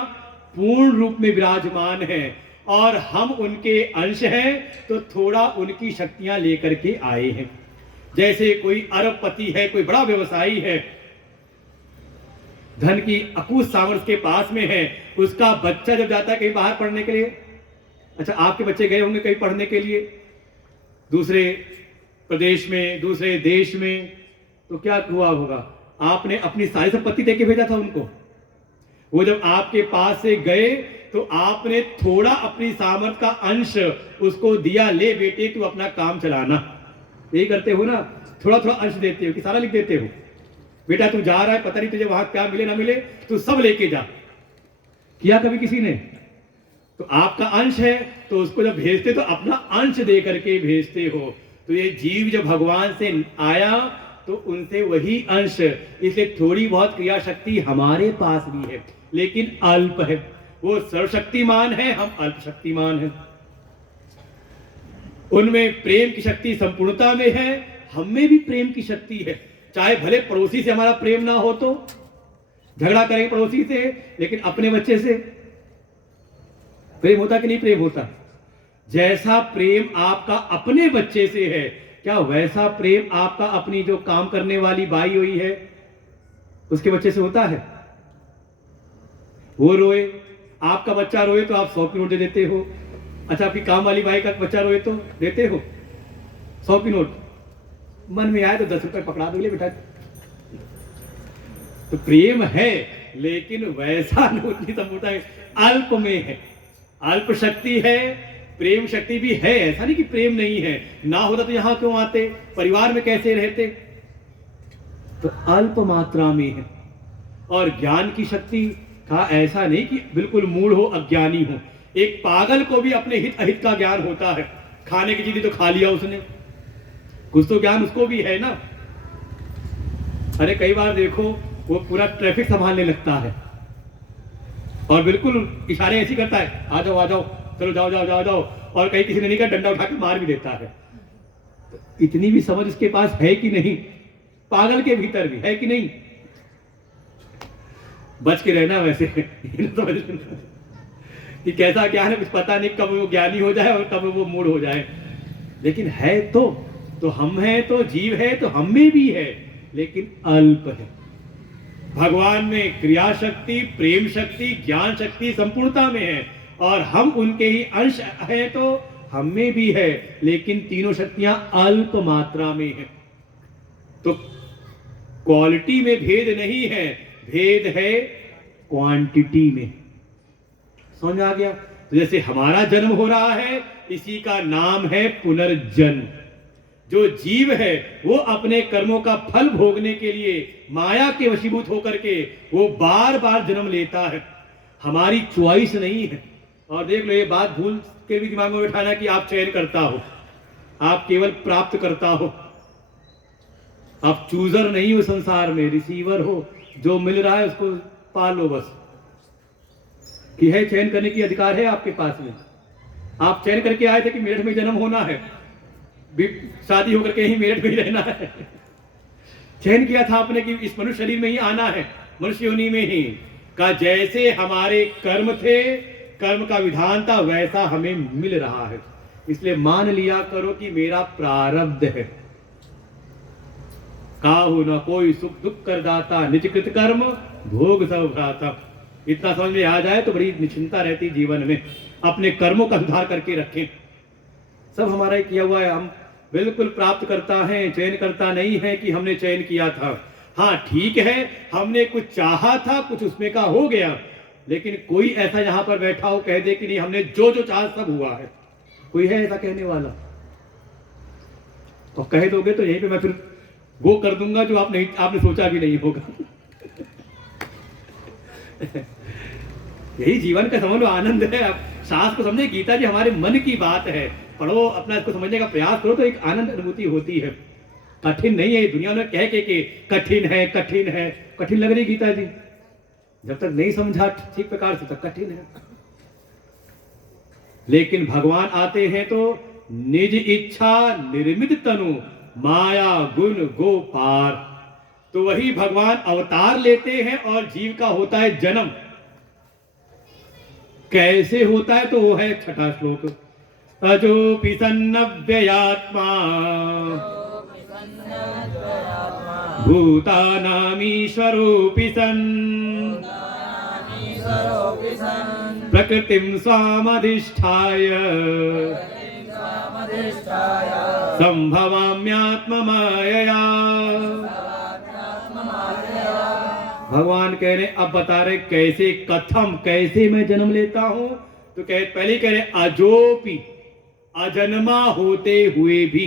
पूर्ण रूप में विराजमान हैं, और हम उनके अंश हैं, तो थोड़ा उनकी शक्तियां लेकर के आए हैं। जैसे कोई अरबपति है, कोई बड़ा व्यवसायी है, धन की अकूत सामर्थ्य के पास में है, उसका बच्चा जब जाता है कहीं बाहर पढ़ने के लिए, अच्छा आपके बच्चे गए होंगे कहीं पढ़ने के लिए दूसरे प्रदेश में, दूसरे देश में, तो क्या हुआ होगा? आपने अपनी सारी संपत्ति देके भेजा था उनको। वो जब आपके पास से गए तो आपने थोड़ा अपनी सामर्थ्य का अंश उसको दिया, ले बेटे तू अपना काम चलाना। यही करते हो ना, थोड़ा थोड़ा अंश देते हो कि सारा लिख देते हो? बेटा तू जा रहा है, पता नहीं तुझे वहां क्या मिले ना मिले, तू सब लेके जा। किया कभी किसी ने? तो आपका अंश है, तो उसको जब भेजते तो अपना अंश दे करके भेजते हो। तो ये जीव जब भगवान से आया तो उनसे वही अंश, इसलिए थोड़ी बहुत क्रिया शक्ति हमारे पास भी है, लेकिन अल्प है। वो सर्वशक्तिमान है, हम अल्प शक्तिमान हैं। उनमें प्रेम की शक्ति संपूर्णता में है, हम में भी प्रेम की शक्ति है। चाहे भले पड़ोसी से हमारा प्रेम ना हो, तो झगड़ा करेंगे पड़ोसी से, लेकिन अपने बच्चे से प्रेम होता कि नहीं प्रेम होता? जैसा प्रेम आपका अपने बच्चे से है, क्या वैसा प्रेम आपका अपनी जो काम करने वाली बाई हुई है उसके बच्चे से होता है? वो रोए, आपका बच्चा रोए तो आप 100 की नोट दे देते हो। अच्छा आपकी काम वाली बाई का बच्चा रोए तो देते हो 100 की नोट? मन में आए तो 10 रुपए पकड़ा दो, ले बेटा। तो प्रेम है, लेकिन वैसा नोट की संपूर्णता अल्प में है, अल्प शक्ति है, प्रेम शक्ति भी है, ऐसा नहीं कि प्रेम नहीं है, ना होता तो यहां क्यों आते, परिवार में कैसे रहते, तो अल्प मात्रा में है। और ज्ञान की शक्ति का ऐसा नहीं कि बिल्कुल मूढ़ हो, अज्ञानी हो। एक पागल को भी अपने हित अहित का ज्ञान होता है, खाने की चीजें तो खा लिया उसने, कुछ तो ज्ञान उसको भी है ना। अरे कई बार देखो वो पूरा ट्रैफिक संभालने लगता है और बिल्कुल इशारे ऐसी करता है, आ जाओ आ जाओ, चलो जाओ जाओ जाओ जाओ, और कहीं किसी ने नहीं कहा डंडा उठा के मार भी देता है। तो इतनी भी समझ उसके पास है कि नहीं, पागल के भीतर भी है कि नहीं। बच के रहना वैसे कि कैसा ज्ञान है कुछ पता नहीं, कब वो ज्ञानी हो जाए और कब वो मूढ़ हो जाए। लेकिन है तो हम हैं, तो जीव है, तो हम में भी है, लेकिन अल्प है। भगवान में क्रिया शक्ति, प्रेम शक्ति, ज्ञान शक्ति संपूर्णता में है, और हम उनके ही अंश हैं, तो हम में भी है, लेकिन तीनों शक्तियां अल्प मात्रा में है। तो क्वालिटी में भेद नहीं है, भेद है क्वांटिटी में। समझ आ गया। तो जैसे हमारा जन्म हो रहा है, इसी का नाम है पुनर्जन्म। जो जीव है वो अपने कर्मों का फल भोगने के लिए माया के वशीभूत होकर के वो बार बार जन्म लेता है, हमारी चॉइस नहीं है। और देख लो, ये बात भूल के भी दिमाग में बैठाना कि आप चयन करता हो, आप केवल प्राप्त करता हो, आप चूजर नहीं हो संसार में, रिसीवर हो। जो मिल रहा है उसको पालो बस, कि है चयन करने की अधिकार है आपके पास में। आप चयन करके आए थे कि मेरठ में जन्म होना है, शादी होकर के ही मेरठ में ही रहना है। चयन किया था आपने कि इस मनुष्य शरीर में ही आना है, मनुष्य योनि में ही। का जैसे हमारे कर्म थे, कर्म का विधान था, वैसा हमें मिल रहा है। इसलिए मान लिया करो कि मेरा प्रारब्ध है। काहू न कोई सुख दुख कर दाता, निज कृत कर्म भोग सब भ्राता। इतना समझ में आ जाए तो बड़ी निश्चिंता रहती जीवन में। अपने कर्मों का सुधार करके रखें, सब हमारा ही किया हुआ है, हम बिल्कुल प्राप्त करता है, चयन करता नहीं है कि हमने चयन किया था। हाँ ठीक है, हमने कुछ चाहा था, कुछ उसमें का हो गया, लेकिन कोई ऐसा यहां पर बैठा हो कह दे कि नहीं हमने जो जो चाहा सब हुआ है? कोई है ऐसा कहने वाला? तो कह दोगे तो यहीं पे मैं फिर वो कर दूंगा जो आपने सोचा भी नहीं होगा। यही जीवन का समझ लो आनंद है। आप शास्त्र को समझे, गीता जी हमारे मन की बात है, पढ़ो, अपना इसको समझने का प्रयास करो तो एक आनंद अनुभूति होती है। कठिन नहीं है, दुनिया में कह के कठिन है कठिन है, कठिन लग रही गीता जी, जब तक नहीं समझा ठीक प्रकार से तब कठिन है। लेकिन भगवान आते हैं तो निज इच्छा निर्मित तनु माया गुण गोपार, तो वही भगवान अवतार लेते हैं और जीव का होता है जन्म। कैसे होता है तो वो है छठा श्लोक, अजोपि सन्नव्ययात्मा भूतानामीश्वरोऽपि सन् प्रकृतिं स्वामधिष्ठाय संभवाम्यात्ममायया। भगवान कह रहे, अब बता रहे कैसे, कथम, कैसे मैं जन्म लेता हूं। तो पहले कह रहे अजोपि, अजन्मा होते हुए भी,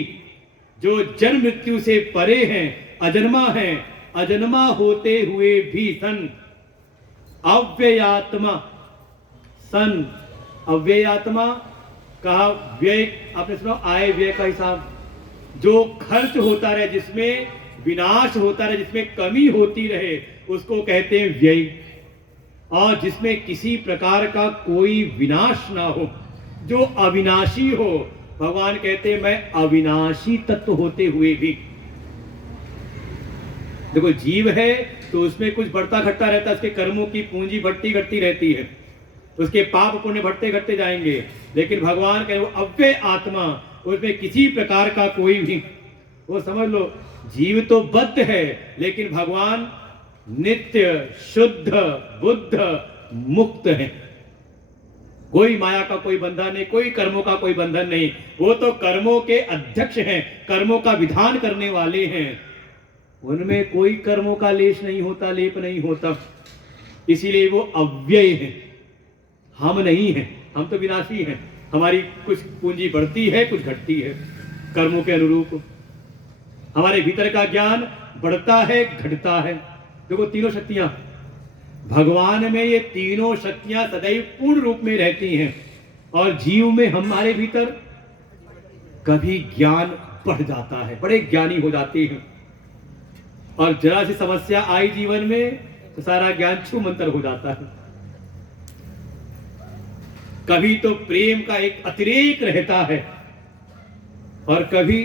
जो जन्म मृत्यु से परे हैं, अजन्मा है, अजन्मा होते हुए भी सन अव्ययात्मा, सन अव्ययात्मा कहा, व्यय आपने सुना, आय व्यय का हिसाब, जो खर्च होता रहे, जिसमें विनाश होता रहे, जिसमें कमी होती रहे, उसको कहते हैं व्यय। और जिसमें किसी प्रकार का कोई विनाश ना हो, जो अविनाशी हो, भगवान कहते हैं मैं अविनाशी तत्व होते हुए भी। देखो जीव है तो उसमें कुछ बढ़ता घटता रहता है, उसके कर्मों की पूंजी बढ़ती घटती रहती है, उसके पाप पुण्य बढ़ते घटते जाएंगे। लेकिन भगवान कहे वो अव्यय आत्मा, उसमें किसी प्रकार का कोई भी, वो समझ लो जीव तो बद्ध है, लेकिन भगवान नित्य शुद्ध बुद्ध मुक्त है। कोई माया का कोई बंधन नहीं, कोई कर्मों का कोई बंधन नहीं, वो तो कर्मों के अध्यक्ष हैं, कर्मों का विधान करने वाले हैं, उनमें कोई कर्मों का लेश नहीं होता, लेप नहीं होता, इसीलिए वो अव्यय है। हम नहीं हैं, हम तो विनाशी हैं, हमारी कुछ पूंजी बढ़ती है, कुछ घटती है कर्मों के अनुरूप। हमारे भीतर का ज्ञान बढ़ता है, घटता है। देखो तीनों शक्तियां भगवान में, ये तीनों शक्तियां सदैव पूर्ण रूप में रहती हैं, और जीव में हमारे भीतर कभी ज्ञान बढ़ जाता है, बड़े ज्ञानी हो जाते हैं, और जरा सी समस्या आई जीवन में तो सारा ज्ञान छू मंतर हो जाता है। कभी तो प्रेम का एक अतिरेक रहता है, और कभी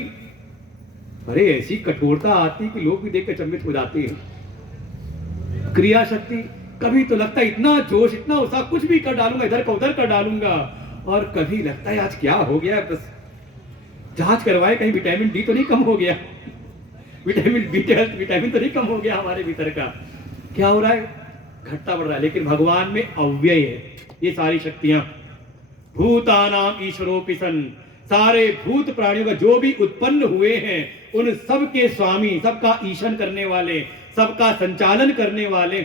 अरे ऐसी कठोरता आती कि लोग भी देख कर चंबित हो जाते हैं। क्रिया शक्ति, कभी तो लगता है इतना जोश, इतना उत्साह, कुछ भी कर डालूंगा, इधर का उधर कर डालूंगा, और कभी लगता है आज क्या हो गया, बस जांच करवाए कहीं विटामिन डी तो नहीं कम हो गया, विटामिन बी विटामिन तो नहीं कम हो गया हमारे भीतर का। क्या हो रहा है? घटता बढ़ रहा है। लेकिन भगवान में अव्यय है ये सारी शक्तियां। भूतानाम ईश्वरोपि सन, सारे भूत प्राणियों का जो भी उत्पन्न हुए हैं उन सब के स्वामी, सबका ईशन करने वाले, सबका संचालन करने वाले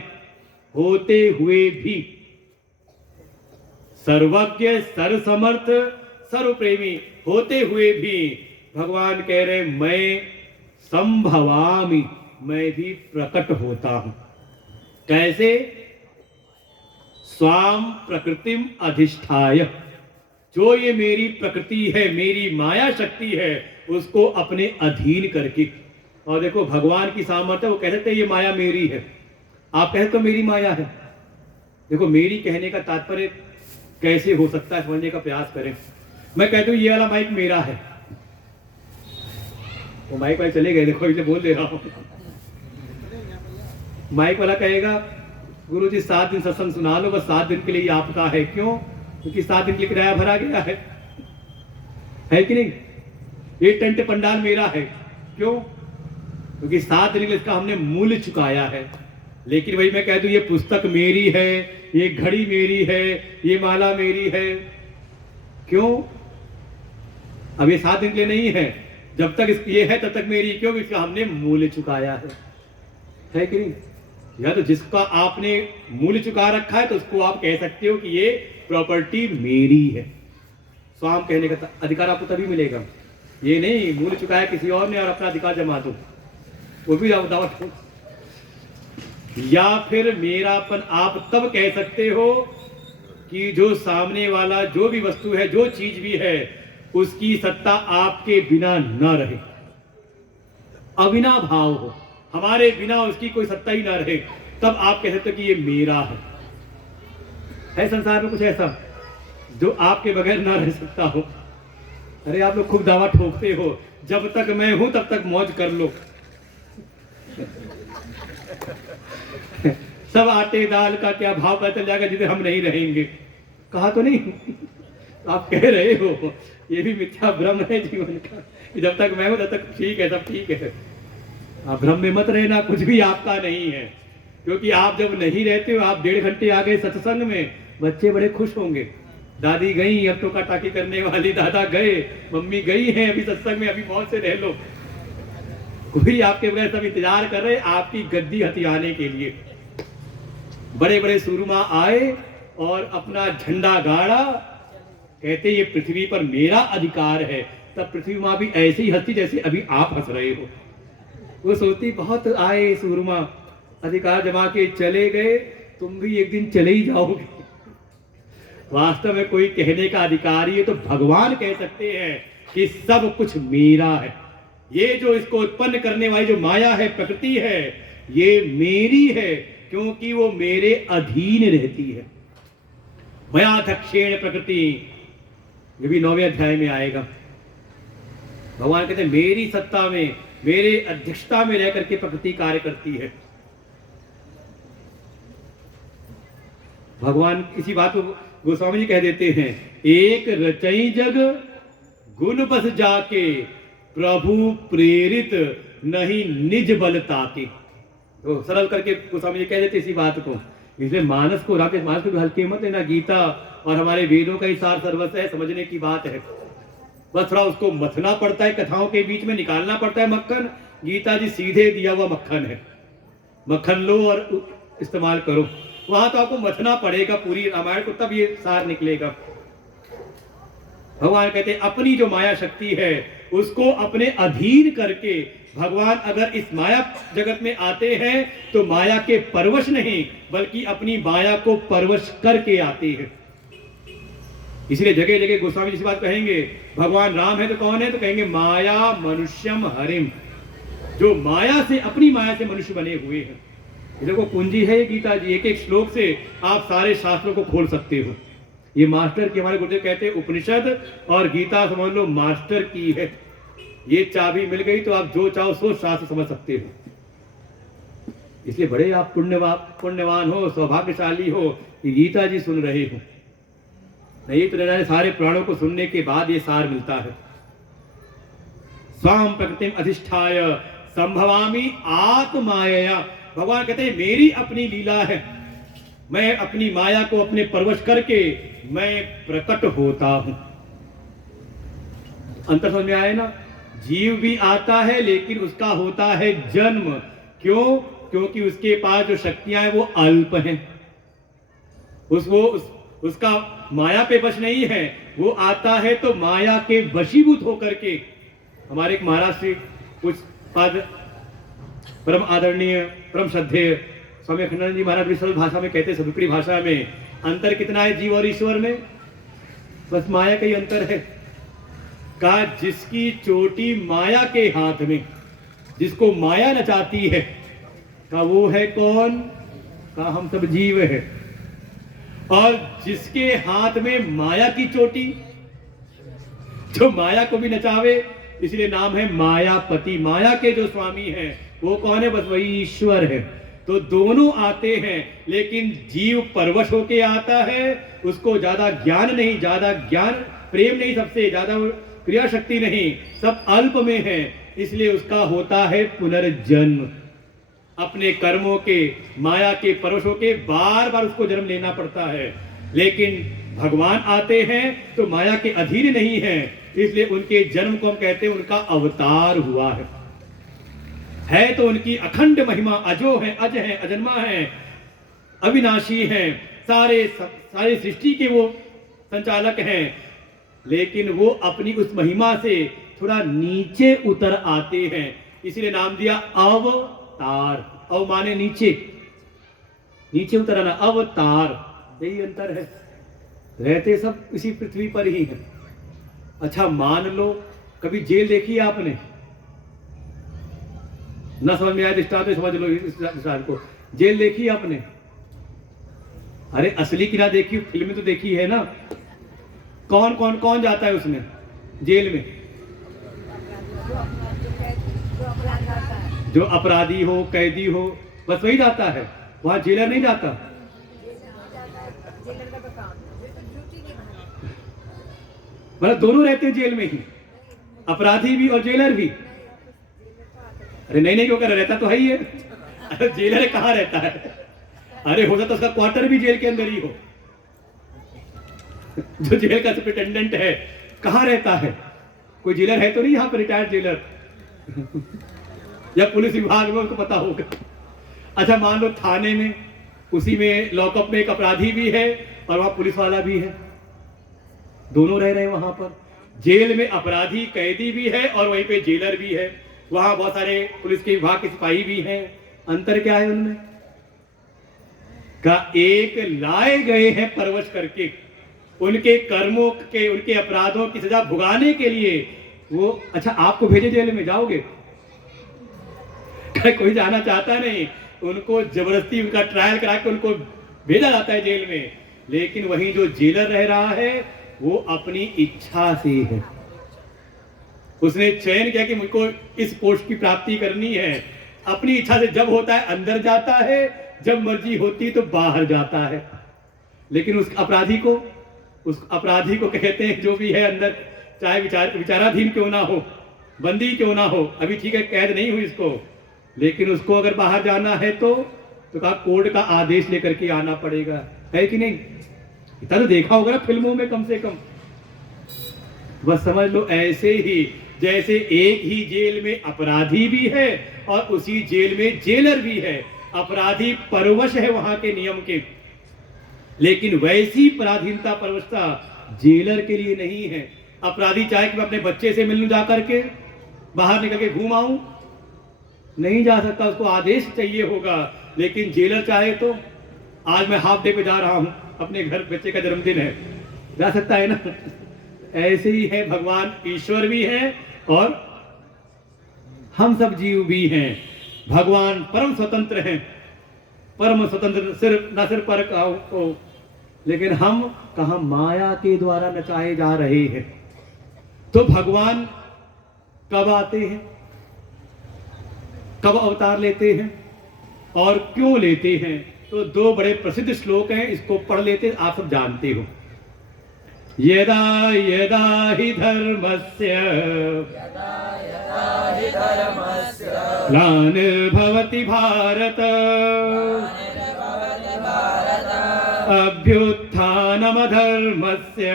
होते हुए भी, सर्वज्ञ, सर्वसमर्थ, सर्वप्रेमी होते हुए भी भगवान कह रहे मैं संभवामि, मैं भी प्रकट होता हूं। कैसे? स्वाम प्रकृतिम अधिष्ठाय, जो ये मेरी प्रकृति है, मेरी माया शक्ति है, उसको अपने अधीन करके। और देखो भगवान की सामर्थ्य, वो कह सकते हैं ये माया मेरी है, आप कहते तो मेरी माया है। देखो मेरी कहने का तात्पर्य कैसे हो सकता है समझने का प्रयास करें। मैं कहता हूं ये वाला माइक मेरा है, वो माइक वाले चले गए, देखो इसे बोल दे रहा हूं। माइक वाला कहेगा गुरुजी 7 दिन सत्संग सुना लो, बस 7 दिन के लिए आपका है। क्यों? क्योंकि 7 दिन के लिए किराया भरा गया है कि नहीं? ये टेंट पंडाल मेरा है। क्यों? क्योंकि 7 दिन के लिए इसका हमने मूल्य चुकाया है। लेकिन वही मैं कह दूं ये पुस्तक मेरी है, ये घड़ी मेरी है, ये माला मेरी है, क्यों? अब ये 7 दिन के लिए नहीं है, जब तक ये है तब तक मेरी, क्यों? इसका हमने मूल्य चुकाया है कि नहीं? या तो जिसका आपने मूल्य चुका रखा है तो उसको आप कह सकते हो कि ये प्रॉपर्टी मेरी है। स्वाम कहने का अधिकार आपको तभी मिलेगा, ये नहीं मूल्य चुकाया किसी और ने और अपना अधिकार जमा दो, वो भी दावत। या फिर मेरापन आप तब कह सकते हो कि जो सामने वाला जो भी वस्तु है, जो चीज भी है, उसकी सत्ता आपके बिना न रहे, अविना भाव हो, हमारे बिना उसकी कोई सत्ता ही ना रहे, तब आप कह सकते हो कि ये मेरा है संसार में कुछ ऐसा जो आपके बगैर ना रह सकता हो? अरे आप लोग खूब दावा ठोकते हो, जब तक मैं हूं तब तक मौज कर लो। सब आटे दाल का क्या भाव पता चल जाएगा जिसे हम नहीं रहेंगे। कहा तो नहीं? आप कह रहे हो ये भी मिथ्या भ्रम है जीवन का, जब तक मैं हूं तब तक ठीक है, सब ठीक है। आप भ्रम में मत रहना, कुछ भी आपका नहीं है। क्योंकि आप जब नहीं रहते हो, आप 1.5 घंटे आ गए सत्संग में, बच्चे बड़े खुश होंगे, दादी गई अब तो टाकी करने वाली, दादा गए, मम्मी गई है अभी सत्संग में, अभी मौज से रह लो। कोई आपके बगैर सब इंतजार कर रहे आपकी गद्दी हथियाने के लिए। बड़े बड़े सूरमा आए और अपना झंडा गाड़ा, कहते ये पृथ्वी पर मेरा अधिकार है। तब पृथ्वी मां भी ऐसे ही हंसती जैसे अभी आप हंस रहे हो। वो सोचती बहुत आए सूरमा, अधिकार जमा के चले गए, तुम भी एक दिन चले ही जाओगे। वास्तव में कोई कहने का अधिकारी है तो भगवान कह सकते हैं कि सब कुछ मेरा है। ये जो इसको उत्पन्न करने वाली जो माया है, प्रकृति है, ये मेरी है, क्योंकि वो मेरे अधीन रहती है। मया दक्षेण प्रकृति, ये भी 9वें अध्याय में आएगा। भगवान कहते हैं मेरी सत्ता में, मेरे अध्यक्षता में रह करके प्रकृति कार्य करती है। भगवान इसी बात को गोस्वामी जी कह देते हैं, एक रचई जग गुण बस जाके, प्रभु प्रेरित नहीं निज बल ताके। तो सरल करके गोस्वामी जी कह देते इसी बात को। इसलिए मानस को, राकेश मानस को हल्के मत लेना, गीता और हमारे वेदों का ही सार सर्वस्व है, समझने की बात है। बस थोड़ा उसको मथना पड़ता है, कथाओं के बीच में निकालना पड़ता है मक्खन। गीता जी सीधे दिया हुआ मक्खन है, मक्खन लो और इस्तेमाल करो। वहां तो आपको मथना पड़ेगा पूरी रामायण को, तब ये सार निकलेगा। भगवान कहते हैं अपनी जो माया शक्ति है उसको अपने अधीन करके भगवान अगर इस माया जगत में आते हैं तो माया के परवश नहीं बल्कि अपनी माया को परवश करके आते हैं। इसलिए जगह जगह गोस्वामी जी बात कहेंगे, भगवान राम है तो कौन है, तो कहेंगे माया मनुष्यम हरिम, जो माया से अपनी माया से मनुष्य बने हुए हैं। देखो कुंजी है गीता जी, एक एक श्लोक से आप सारे शास्त्रों को खोल सकते हो। ये मास्टर की, हमारे गुरुदेव कहते हैं उपनिषद और गीता समझ लो मास्टर की है। ये चाबी मिल गई तो आप जो चाहो सो शास्त्र समझ सकते हो। इसलिए बड़े आप पुण्यवान हो, सौभाग्यशाली हो कि गीता जी सुन रहे हो। नहीं तो रहने सारे प्राणों को सुनने के बाद ये सार मिलता है। स्वाम प्रकृतिम अधिष्ठाय संभवामि आत्माया, भगवान कहते हैं मेरी अपनी लीला है, मैं अपनी माया को अपने परवश करके मैं प्रकट होता हूं। अंतर समझ में आए ना? जीव भी आता है लेकिन उसका होता है जन्म। क्यों? क्योंकि उसके पास जो शक्तियां हैं वो अल्प हैं। उसका माया पे वश नहीं है, वो आता है तो माया के वशीभूत होकर के। हमारे एक महाराज श्री कुछ पद परम आदरणीय परम श्रद्धेय स्वामी अखंडानंद जी महाराज सरल भाषा में कहते, सदुकड़ी भाषा में, अंतर कितना है जीव और ईश्वर में? बस माया का ही अंतर है। कहा जिसकी चोटी माया के हाथ में, जिसको माया नचाती है, कहा वो है कौन? कहा हम सब जीव है। और जिसके हाथ में माया की चोटी, जो माया को भी नचावे, इसलिए नाम है मायापति। माया के जो स्वामी हैं वो कौन है? बस वही ईश्वर है। तो दोनों आते हैं लेकिन जीव परवश होके आता है, उसको ज्यादा ज्ञान नहीं, ज्यादा ज्ञान प्रेम नहीं, सबसे ज्यादा क्रिया शक्ति नहीं, सब अल्प में है, इसलिए उसका होता है पुनर्जन्म। अपने कर्मों के माया के परवशों के बार बार उसको जन्म लेना पड़ता है। लेकिन भगवान आते हैं तो माया के अधीन नहीं है, इसलिए उनके जन्म को हम कहते हैं उनका अवतार हुआ है तो उनकी अखंड महिमा, अजो है, अज है, अजन्मा है, अविनाशी हैं, सारे सृष्टि के वो संचालक हैं। लेकिन वो अपनी उस महिमा से थोड़ा नीचे उतर आते हैं, इसलिए नाम दिया अवतार। अव माने नीचे, नीचे उतर आना, अवतार, यही अंतर है। रहते सब इसी पृथ्वी पर ही है। अच्छा मान लो कभी जेल देखी है आपने? ना समझ में आया दृष्टांत तो समझ लो इस दृष्टांत को। जेल देखी है आपने? अरे असली की ना देखी, फिल्म तो देखी है ना। कौन जाता है उसमें जेल में? जो अपराधी हो, कैदी हो, बस वही जाता है, वहां जेलर नहीं जाता। मतलब दोनों रहते हैं जेल में ही, अपराधी भी और जेलर भी। अरे नहीं क्यों कर रहता तो है ही है। अरे जेलर कहाँ रहता है? अरे हो सकता उसका क्वार्टर भी जेल के अंदर ही हो। जो जेल का सुपरिटेंडेंट है कहाँ रहता है? कोई जेलर है तो नहीं यहाँ पर रिटायर्ड जेलर या पुलिस विभाग में, उनको पता होगा। अच्छा मान लो थाने में, उसी में लॉकअप में एक अपराधी भी है और वहां पुलिस वाला भी है, दोनों रह रहे हैं वहां पर। जेल में अपराधी कैदी भी है और वहीं पे जेलर भी है, वहां बहुत सारे पुलिस के विभाग के सिपाही भी हैं। अंतर क्या है उनमें? का एक लाए गए हैं परवश करके, उनके कर्मों के, उनके अपराधों की सजा भुगाने के लिए वो। अच्छा आपको भेजे जेल में, जाओगे? कोई जाना चाहता नहीं, उनको जबरदस्ती उनका ट्रायल करा के उनको भेजा जाता है जेल में। लेकिन वहीं जो जेलर रह रहा है वो अपनी इच्छा से है, उसने चयन किया कि मुझको इस पोस्ट की प्राप्ति करनी है, अपनी इच्छा से जब होता है अंदर जाता है, जब मर्जी होती तो बाहर जाता है। लेकिन उस अपराधी को कहते हैं जो भी है अंदर, चाहे विचाराधीन क्यों ना हो, बंदी क्यों ना हो, अभी ठीक है कैद नहीं हुई इसको, लेकिन उसको अगर बाहर जाना है तो कहा कोर्ट का आदेश लेकर के आना पड़ेगा, है कि नहीं? इतना तो देखा होगा ना फिल्मों में कम से कम। बस समझ लो ऐसे ही जैसे एक ही जेल में अपराधी भी है और उसी जेल में जेलर भी है। अपराधी परवश है वहां के नियम के, लेकिन वैसी पराधीनता परवशता जेलर के लिए नहीं है। अपराधी चाहे कि मैं अपने बच्चे से मिलूं जा करके, बाहर निकल के घूम आऊं, नहीं जा सकता, उसको आदेश चाहिए होगा। लेकिन जेलर चाहे तो आज मैं हाफ डे पे जा रहा हूं, अपने घर बच्चे का जन्मदिन है, जा सकता है ना। ऐसे ही है, भगवान ईश्वर भी है और हम सब जीव भी हैं। भगवान परम स्वतंत्र हैं, परम स्वतंत्र, सिर्फ न सिर्फ पर को, लेकिन हम कहा माया के द्वारा नचाए जा रहे हैं। तो भगवान कब आते हैं, कब अवतार लेते हैं और क्यों लेते हैं, तो दो बड़े प्रसिद्ध श्लोक हैं, इसको पढ़ लेते हैं, आप सब जानते हो। यदा यदा हि धर्मस्य ग्लानिर्भवति भारत अभ्युत्थानमधर्मस्य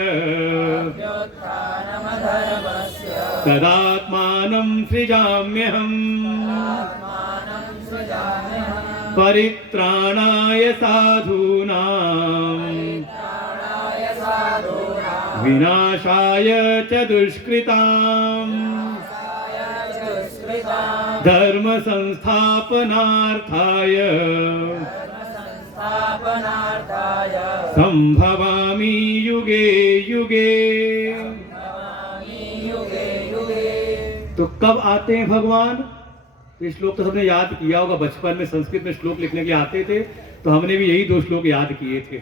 तदात्मानं सृजाम्यहम् परित्राणाय साधूनां विनाशाय च दुष्कृताम् धर्म संस्थापनार्थाय संभवामि युगे युगे। तो कब आते हैं भगवान? ये श्लोक तो सबने याद किया होगा, बचपन में संस्कृत में श्लोक लिखने के आते थे, तो हमने भी यही दो श्लोक याद किए थे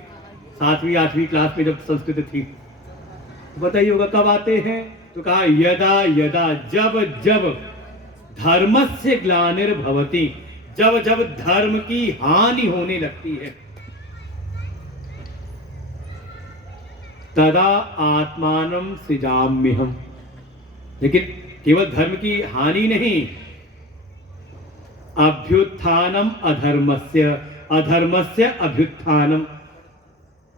7वीं 8वीं क्लास में जब संस्कृत थी। तो बताइए होगा कब आते हैं? तो कहा यदा यदा, जब जब धर्मस्य ग्लानिर्भवति, जब जब धर्म की हानि होने लगती है, तदा आत्मानं सृजाम्यहम्। लेकिन केवल धर्म की हानि नहीं, अभ्युत्थानम अधर्मस्य, अधर्मस्य अभ्युत्थानम।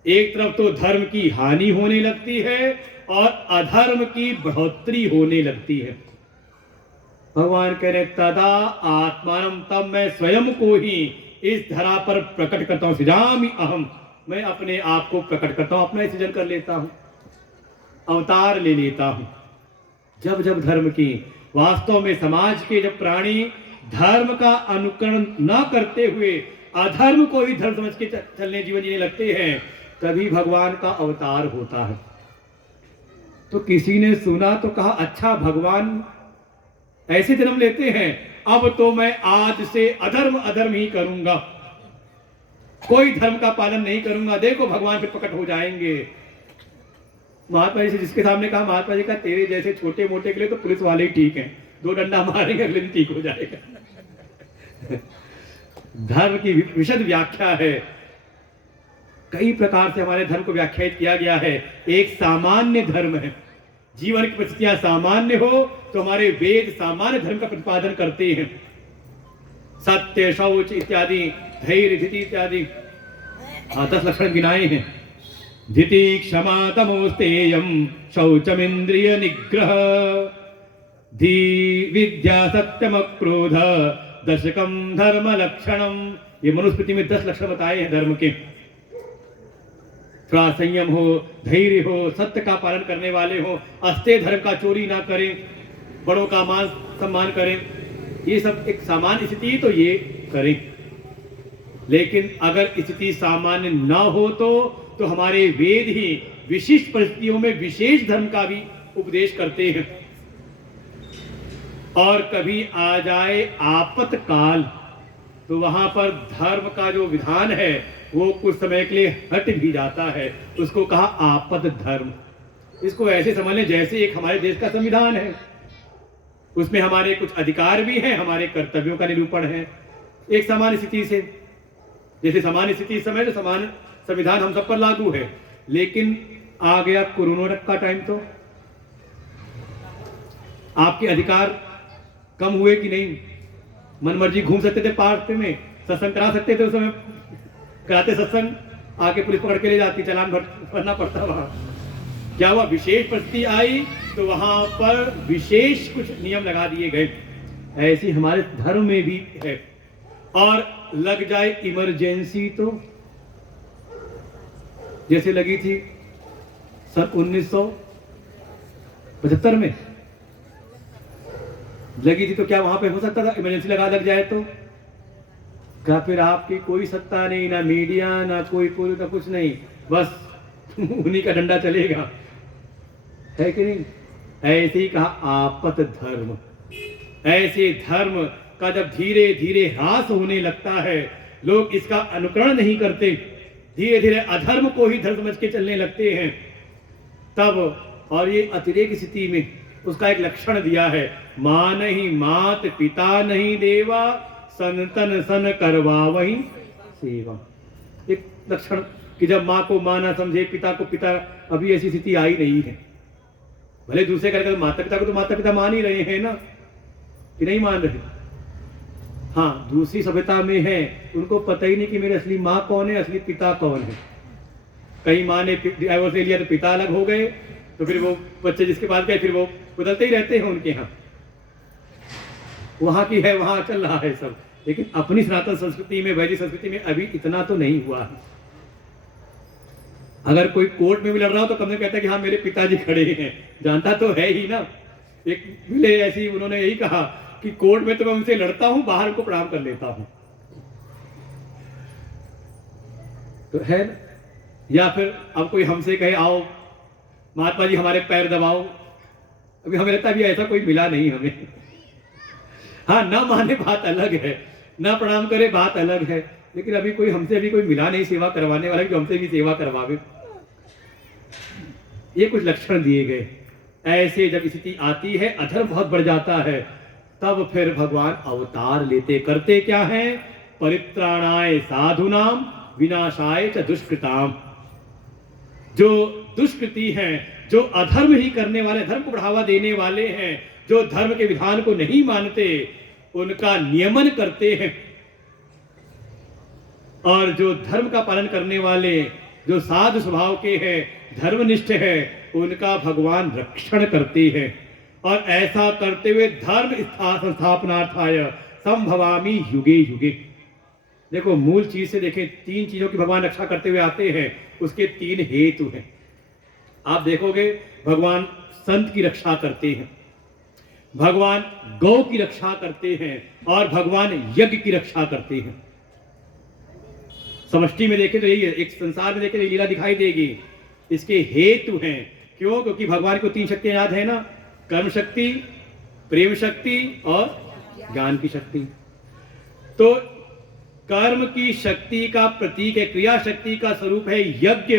एक तरफ तो धर्म की हानि होने लगती है और अधर्म की बढ़ोतरी होने लगती है। भगवान कह रहे तदा आत्मानम, तब मैं स्वयं को ही इस धरा पर प्रकट करता हूं, सृजामि अहम, मैं अपने आप को प्रकट करता हूं, अपना सृजन कर लेता हूं, अवतार ले लेता हूं। जब जब धर्म की, वास्तव में समाज के जब प्राणी धर्म का अनुकरण न करते हुए अधर्म को ही धर्म समझ के चलने, जीवन जीने लगते हैं, तभी भगवान का अवतार होता है। तो किसी ने सुना तो कहा अच्छा भगवान ऐसे जन्म लेते हैं, अब तो मैं आज से अधर्म ही करूंगा, कोई धर्म का पालन नहीं करूंगा, देखो भगवान फिर प्रकट हो जाएंगे। महात्मा जी से जिसके सामने कहा, महात्मा जी का तेरे जैसे छोटे मोटे के लिए तो पुलिस वाले ही ठीक हैं, 2 डंडा मारेंगे अगले दिन ठीक हो जाएगा। धर्म की विशद व्याख्या है, कई प्रकार से हमारे धर्म को व्याख्यायित किया गया है। एक सामान्य धर्म है, जीवन की परिस्थितियां सामान्य हो तो हमारे वेद सामान्य धर्म का प्रतिपादन करते हैं, सत्य शौच इत्यादि, धैर्य धीति इत्यादि 10 लक्षण गिनाए हैं। धीति क्षमा तमोस्तेयम शौचमिंद्रिय निग्रह धी विद्या सत्यम क्रोध दशकम धर्म लक्षणम। ये मनुस्मृति में 10 लक्षण बताए हैं धर्म के। थोड़ा संयम हो, धैर्य हो, सत्य का पालन करने वाले हो, अस्ते धर्म का चोरी ना करें, बड़ों का मान सम्मान करें, ये सब एक सामान्य स्थिति तो ये करें। लेकिन अगर स्थिति सामान्य ना हो तो हमारे वेद ही विशिष्ट परिस्थितियों में विशेष धर्म का भी उपदेश करते हैं। और कभी आ जाए आपत्काल तो वहां पर धर्म का जो विधान है वो कुछ समय के लिए हट भी जाता है, उसको कहा आपद धर्म। इसको ऐसे समझ लें जैसे एक हमारे देश का संविधान है, उसमें हमारे कुछ अधिकार भी हैं, हमारे कर्तव्यों का निरूपण है। एक सामान्य स्थिति से, जैसे सामान्य स्थिति समय तो समान संविधान हम सब पर लागू है, लेकिन आ गया कोरोना का टाइम तो आपके अधिकार कम हुए कि नहीं? मनमर्जी घूम सकते थे पार्क में, सत्संग करा सकते थे, उस समय कराते सत्संग, आके पुलिस पकड़ के ले जाती, चालान भरना पड़ता। वहां क्या हुआ, विशेष परिस्थिति आई तो वहां पर विशेष कुछ नियम लगा दिए गए। ऐसी हमारे धर्म में भी है। और लग जाए इमरजेंसी तो जैसे लगी थी सन 75 में लगी थी, तो क्या वहां पे हो सकता था इमरजेंसी लग जाए तो? क्या फिर आपकी कोई सत्ता नहीं, ना मीडिया, ना कोई पुलिस, ना कुछ नहीं, बस उन्हीं का डंडा चलेगा, है कि नहीं? ऐसे ही कहा आपत धर्म। ऐसे धर्म का जब धीरे धीरे ह्रास होने लगता है, लोग इसका अनुकरण नहीं करते, धीरे धीरे अधर्म को ही धर्म समझ के चलने लगते हैं, तब, और ये अतिरेक स्थिति में उसका एक लक्षण दिया है, मां नहीं मात पिता नहीं देवा, संतन सन करवा वही सेवा। एक लक्षण कि जब माँ को माँ ना समझे, पिता को पिता, अभी ऐसी स्थिति आई नहीं है। भले दूसरे करके माता पिता को तो माता पिता मान ही रहे हैं ना, कि नहीं मान रहे? हाँ, दूसरी सभ्यता में है, उनको पता ही नहीं कि मेरे असली माँ कौन है, असली पिता कौन है। कई माँ ने डाइवोर्स ले लिया तो पिता अलग हो गए, तो फिर वो बच्चे जिसके पास गए फिर वो बदलते ही रहते हैं उनके यहाँ। वहां की है वहां चल रहा है सब, लेकिन अपनी सनातन संस्कृति में, वैदिक संस्कृति में अभी इतना तो नहीं हुआ है। अगर कोई कोर्ट में भी लड़ रहा हो तो कम से कहता है कि हाँ मेरे पिताजी खड़े हैं, जानता तो है ही ना। एक मिले ऐसी, उन्होंने यही कहा कि कोर्ट में तो मैं उनसे लड़ता हूं, बाहर उनको प्रणाम कर लेता हूं, तो है ना? या फिर अब कोई हमसे कहे आओ महात्मा जी हमारे पैर दबाओ, अभी हमें लगता है ऐसा कोई मिला नहीं हमें। हाँ, ना माने बात अलग है, ना प्रणाम करे बात अलग है, लेकिन अभी कोई हमसे अभी कोई मिला नहीं सेवा करवाने वाला जो हमसे भी सेवा करवावे। ये कुछ लक्षण दिए गए। ऐसे जब स्थिति आती है, अधर्म बहुत बढ़ जाता है, तब फिर भगवान अवतार लेते। करते क्या है? परित्राणाय साधुनाम विनाशाय च दुष्कृताम। जो दुष्कृति हैं, जो अधर्म ही करने वाले, धर्म को बढ़ावा देने वाले हैं, जो धर्म के विधान को नहीं मानते, उनका नियमन करते हैं, और जो धर्म का पालन करने वाले, जो साधु स्वभाव के हैं, धर्मनिष्ठ है, उनका भगवान रक्षण करते हैं। और ऐसा करते हुए धर्म संस्थापनार्थाय संभवामि युगे युगे। देखो मूल चीज से देखें, 3 चीजों की भगवान रक्षा करते हुए आते हैं, उसके 3 हेतु हैं। आप देखोगे भगवान संत की रक्षा करते हैं, भगवान गौ की रक्षा करते हैं, और भगवान यज्ञ की रक्षा करते हैं। समष्टि में देखें तो यही है, एक संसार में देखें तो लीला दिखाई देगी। इसके हेतु हैं, क्यों? क्योंकि भगवान को 3 शक्तियां याद है ना, कर्म शक्ति, प्रेम शक्ति और ज्ञान की शक्ति। तो कर्म की शक्ति का प्रतीक है, क्रिया शक्ति का स्वरूप है यज्ञ।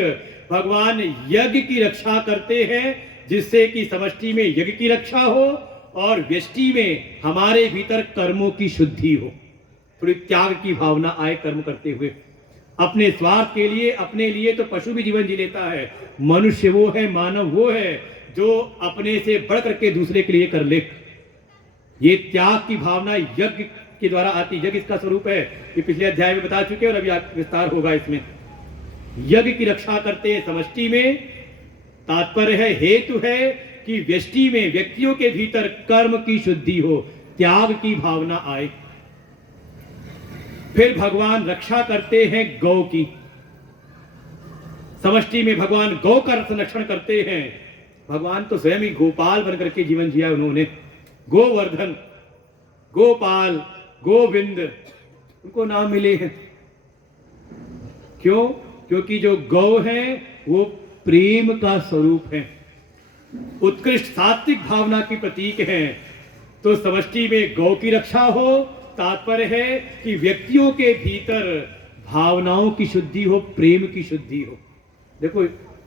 भगवान यज्ञ की रक्षा करते हैं, जिससे कि समष्टि में यज्ञ की रक्षा हो और व्यष्टि में हमारे भीतर कर्मों की शुद्धि हो, थोड़ी त्याग की भावना आए कर्म करते हुए। अपने स्वार्थ के लिए, अपने लिए तो पशु भी जीवन जी लेता है, मनुष्य वो है, मानव वो है जो अपने से बढ़ करके दूसरे के लिए कर ले। ये त्याग की भावना यज्ञ के द्वारा आती। यज्ञ इसका स्वरूप है, ये पिछले अध्याय में बता चुके हैं और अभी विस्तार होगा इसमें। यज्ञ की रक्षा करते हैं समष्टि में। तात्पर्य है, हेतु है कि व्यष्टि में, व्यक्तियों के भीतर कर्म की शुद्धि हो, त्याग की भावना आए। फिर भगवान रक्षा करते हैं गौ की। समष्टि में भगवान गौ का संरक्षण करते हैं। भगवान तो स्वयं ही गोपाल बनकर के जीवन जिया उन्होंने। गोवर्धन, गोपाल, गोविंद, उनको नाम मिले हैं। क्यों? क्योंकि जो गौ है वो प्रेम का स्वरूप है, उत्कृष्ट सात्विक भावना की प्रतीक है। तो समष्टि में गौ की रक्षा हो, तात्पर्य है कि व्यक्तियों के भीतर भावनाओं की शुद्धि हो, प्रेम की शुद्धि हो। देखो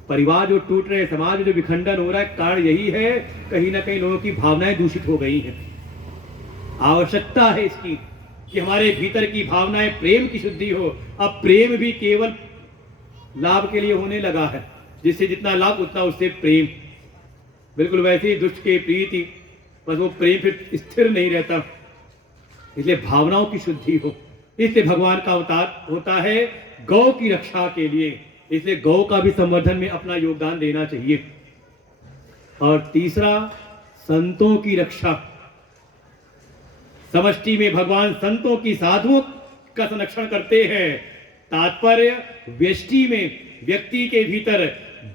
परिवार जो टूट रहे हैं, समाज में जो विखंडन हो रहा है, कारण यही है, कहीं ना कहीं लोगों की भावनाएं दूषित हो गई हैं। आवश्यकता है इसकी कि हमारे भीतर की भावनाएं, प्रेम की शुद्धि हो। अब प्रेम भी केवल लाभ के लिए होने लगा है, जिससे जितना लाभ उतना उससे प्रेम। बिल्कुल वैसे ही दुष्ट के प्रीति, बस वो प्रेम फिर स्थिर नहीं रहता, इसलिए भावनाओं की शुद्धि हो। इसलिए भगवान का अवतार होता है गौ की रक्षा के लिए, इसलिए गौ का भी संवर्धन में अपना योगदान देना चाहिए। और तीसरा, संतों की रक्षा। समष्टि में भगवान संतों की, साधुओं का संरक्षण करते हैं। तात्पर्य, व्यष्टि में, व्यक्ति के भीतर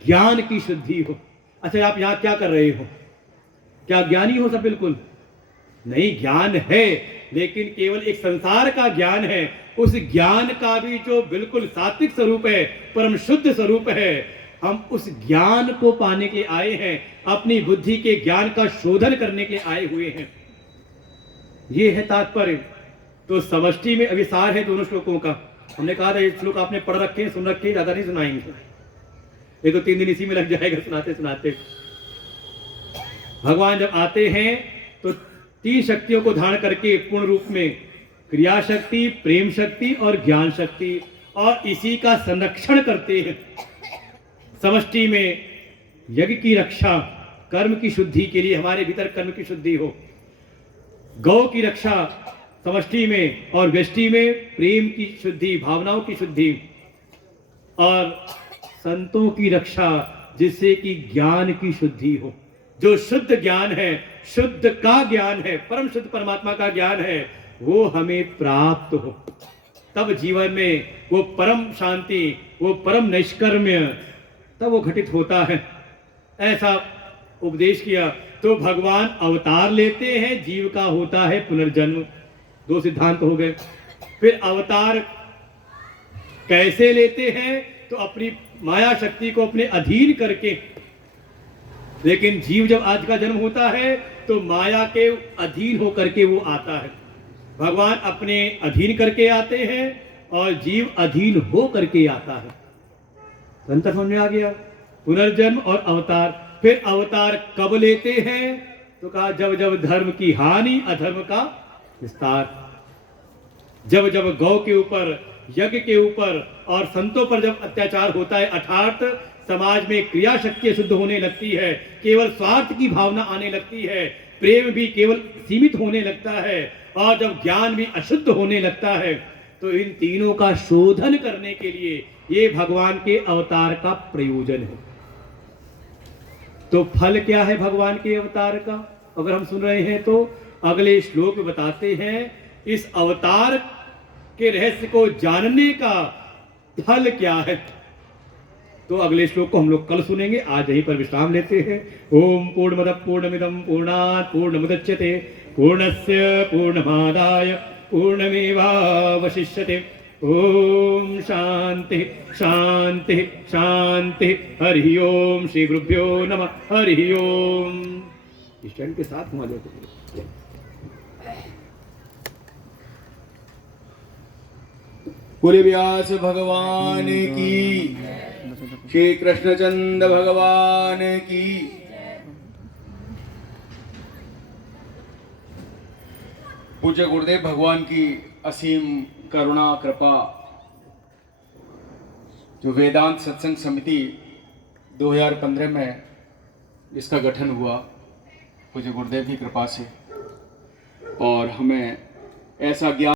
ज्ञान की शुद्धि हो। अच्छा, आप यहां क्या कर रहे हो? क्या ज्ञानी हो सब बिल्कुल? नहीं, ज्ञान है, लेकिन केवल एक संसार का ज्ञान है। उस ज्ञान का भी जो बिल्कुल सात्विक स्वरूप है, परम शुद्ध स्वरूप है, हम उस ज्ञान को पाने के लिए आए हैं, अपनी बुद्धि के ज्ञान का शोधन करने के लिए आए हुए हैं। ये है तात्पर्य। तो समष्टि में अभिसार है दोनों श्लोकों का। हमने कहा था ये श्लोक आपने पढ़ रखे हैं, सुन रखे हैं, ज्यादा नहीं सुनाएंगे, ये तो 3 दिन इसी में लग जाएगा सुनाते सुनाते। भगवान जब आते हैं तो 3 शक्तियों को धारण करके पूर्ण रूप में, क्रिया शक्ति, प्रेम शक्ति और ज्ञान शक्ति, और इसी का संरक्षण करते हैं। समष्टि में यज्ञ की रक्षा, कर्म की शुद्धि के लिए, हमारे भीतर कर्म की शुद्धि हो। गौ की रक्षा समष्टि में, और व्यष्टि में प्रेम की शुद्धि, भावनाओं की शुद्धि, और संतों की रक्षा जिससे कि ज्ञान की शुद्धि हो। जो शुद्ध ज्ञान है, शुद्ध का ज्ञान है, परम शुद्ध परमात्मा का ज्ञान है, वो हमें प्राप्त हो, तब जीवन में वो परम शांति, वो परम नैष्कर्म्य, तब वो घटित होता है। ऐसा उपदेश किया। तो भगवान अवतार लेते हैं, जीव का होता है पुनर्जन्म। 2 सिद्धांत हो गए। फिर अवतार कैसे लेते हैं? तो अपनी माया शक्ति को अपने अधीन करके। लेकिन जीव जब आज का जन्म होता है तो माया के अधीन होकर के वो आता है। भगवान अपने अधीन करके आते हैं और जीव अधीन हो करके आता है। अंतर समझ में आ गया? पुनर्जन्म और अवतार। फिर अवतार कब लेते हैं? तो कहा जब जब धर्म की हानि, अधर्म का विस्तार, जब जब गौ के ऊपर, यज्ञ के ऊपर और संतों पर जब अत्याचार होता है, अर्थात समाज में क्रिया शक्ति शुद्ध होने लगती है, केवल स्वार्थ की भावना आने लगती है, प्रेम भी केवल सीमित होने लगता है, और जब ज्ञान भी अशुद्ध होने लगता है, तो इन तीनों का शोधन करने के लिए ये भगवान के अवतार का प्रयोजन है। तो फल क्या है भगवान के अवतार का? अगर हम सुन रहे हैं तो अगले श्लोक में बताते हैं इस अवतार के रहस्य को जानने का फल क्या है। तो अगले श्लोक को हम लोग कल सुनेंगे, आज यहीं पर विश्राम लेते हैं। ओम पूर्णमदः पूर्णमिदं पूर्णात् पूर्णमुदच्यते पूर्णस्य पूर्णमादाय पूर्णमेवावशिष्यते। ओम शांति शांति शांति। हरि ओम। श्री गुरुभ्यो नमः। हरि ओम। स्टैंड के साथ हुआ जाते। कुल व्यास भगवान की, श्री कृष्णचंद्र भगवान की। पूज्य गुरुदेव भगवान की असीम करुणा कृपा, जो वेदांत सत्संग समिति 2015 में इसका गठन हुआ, पूज्य गुरुदेव की कृपा से, और हमें ऐसा ज्ञान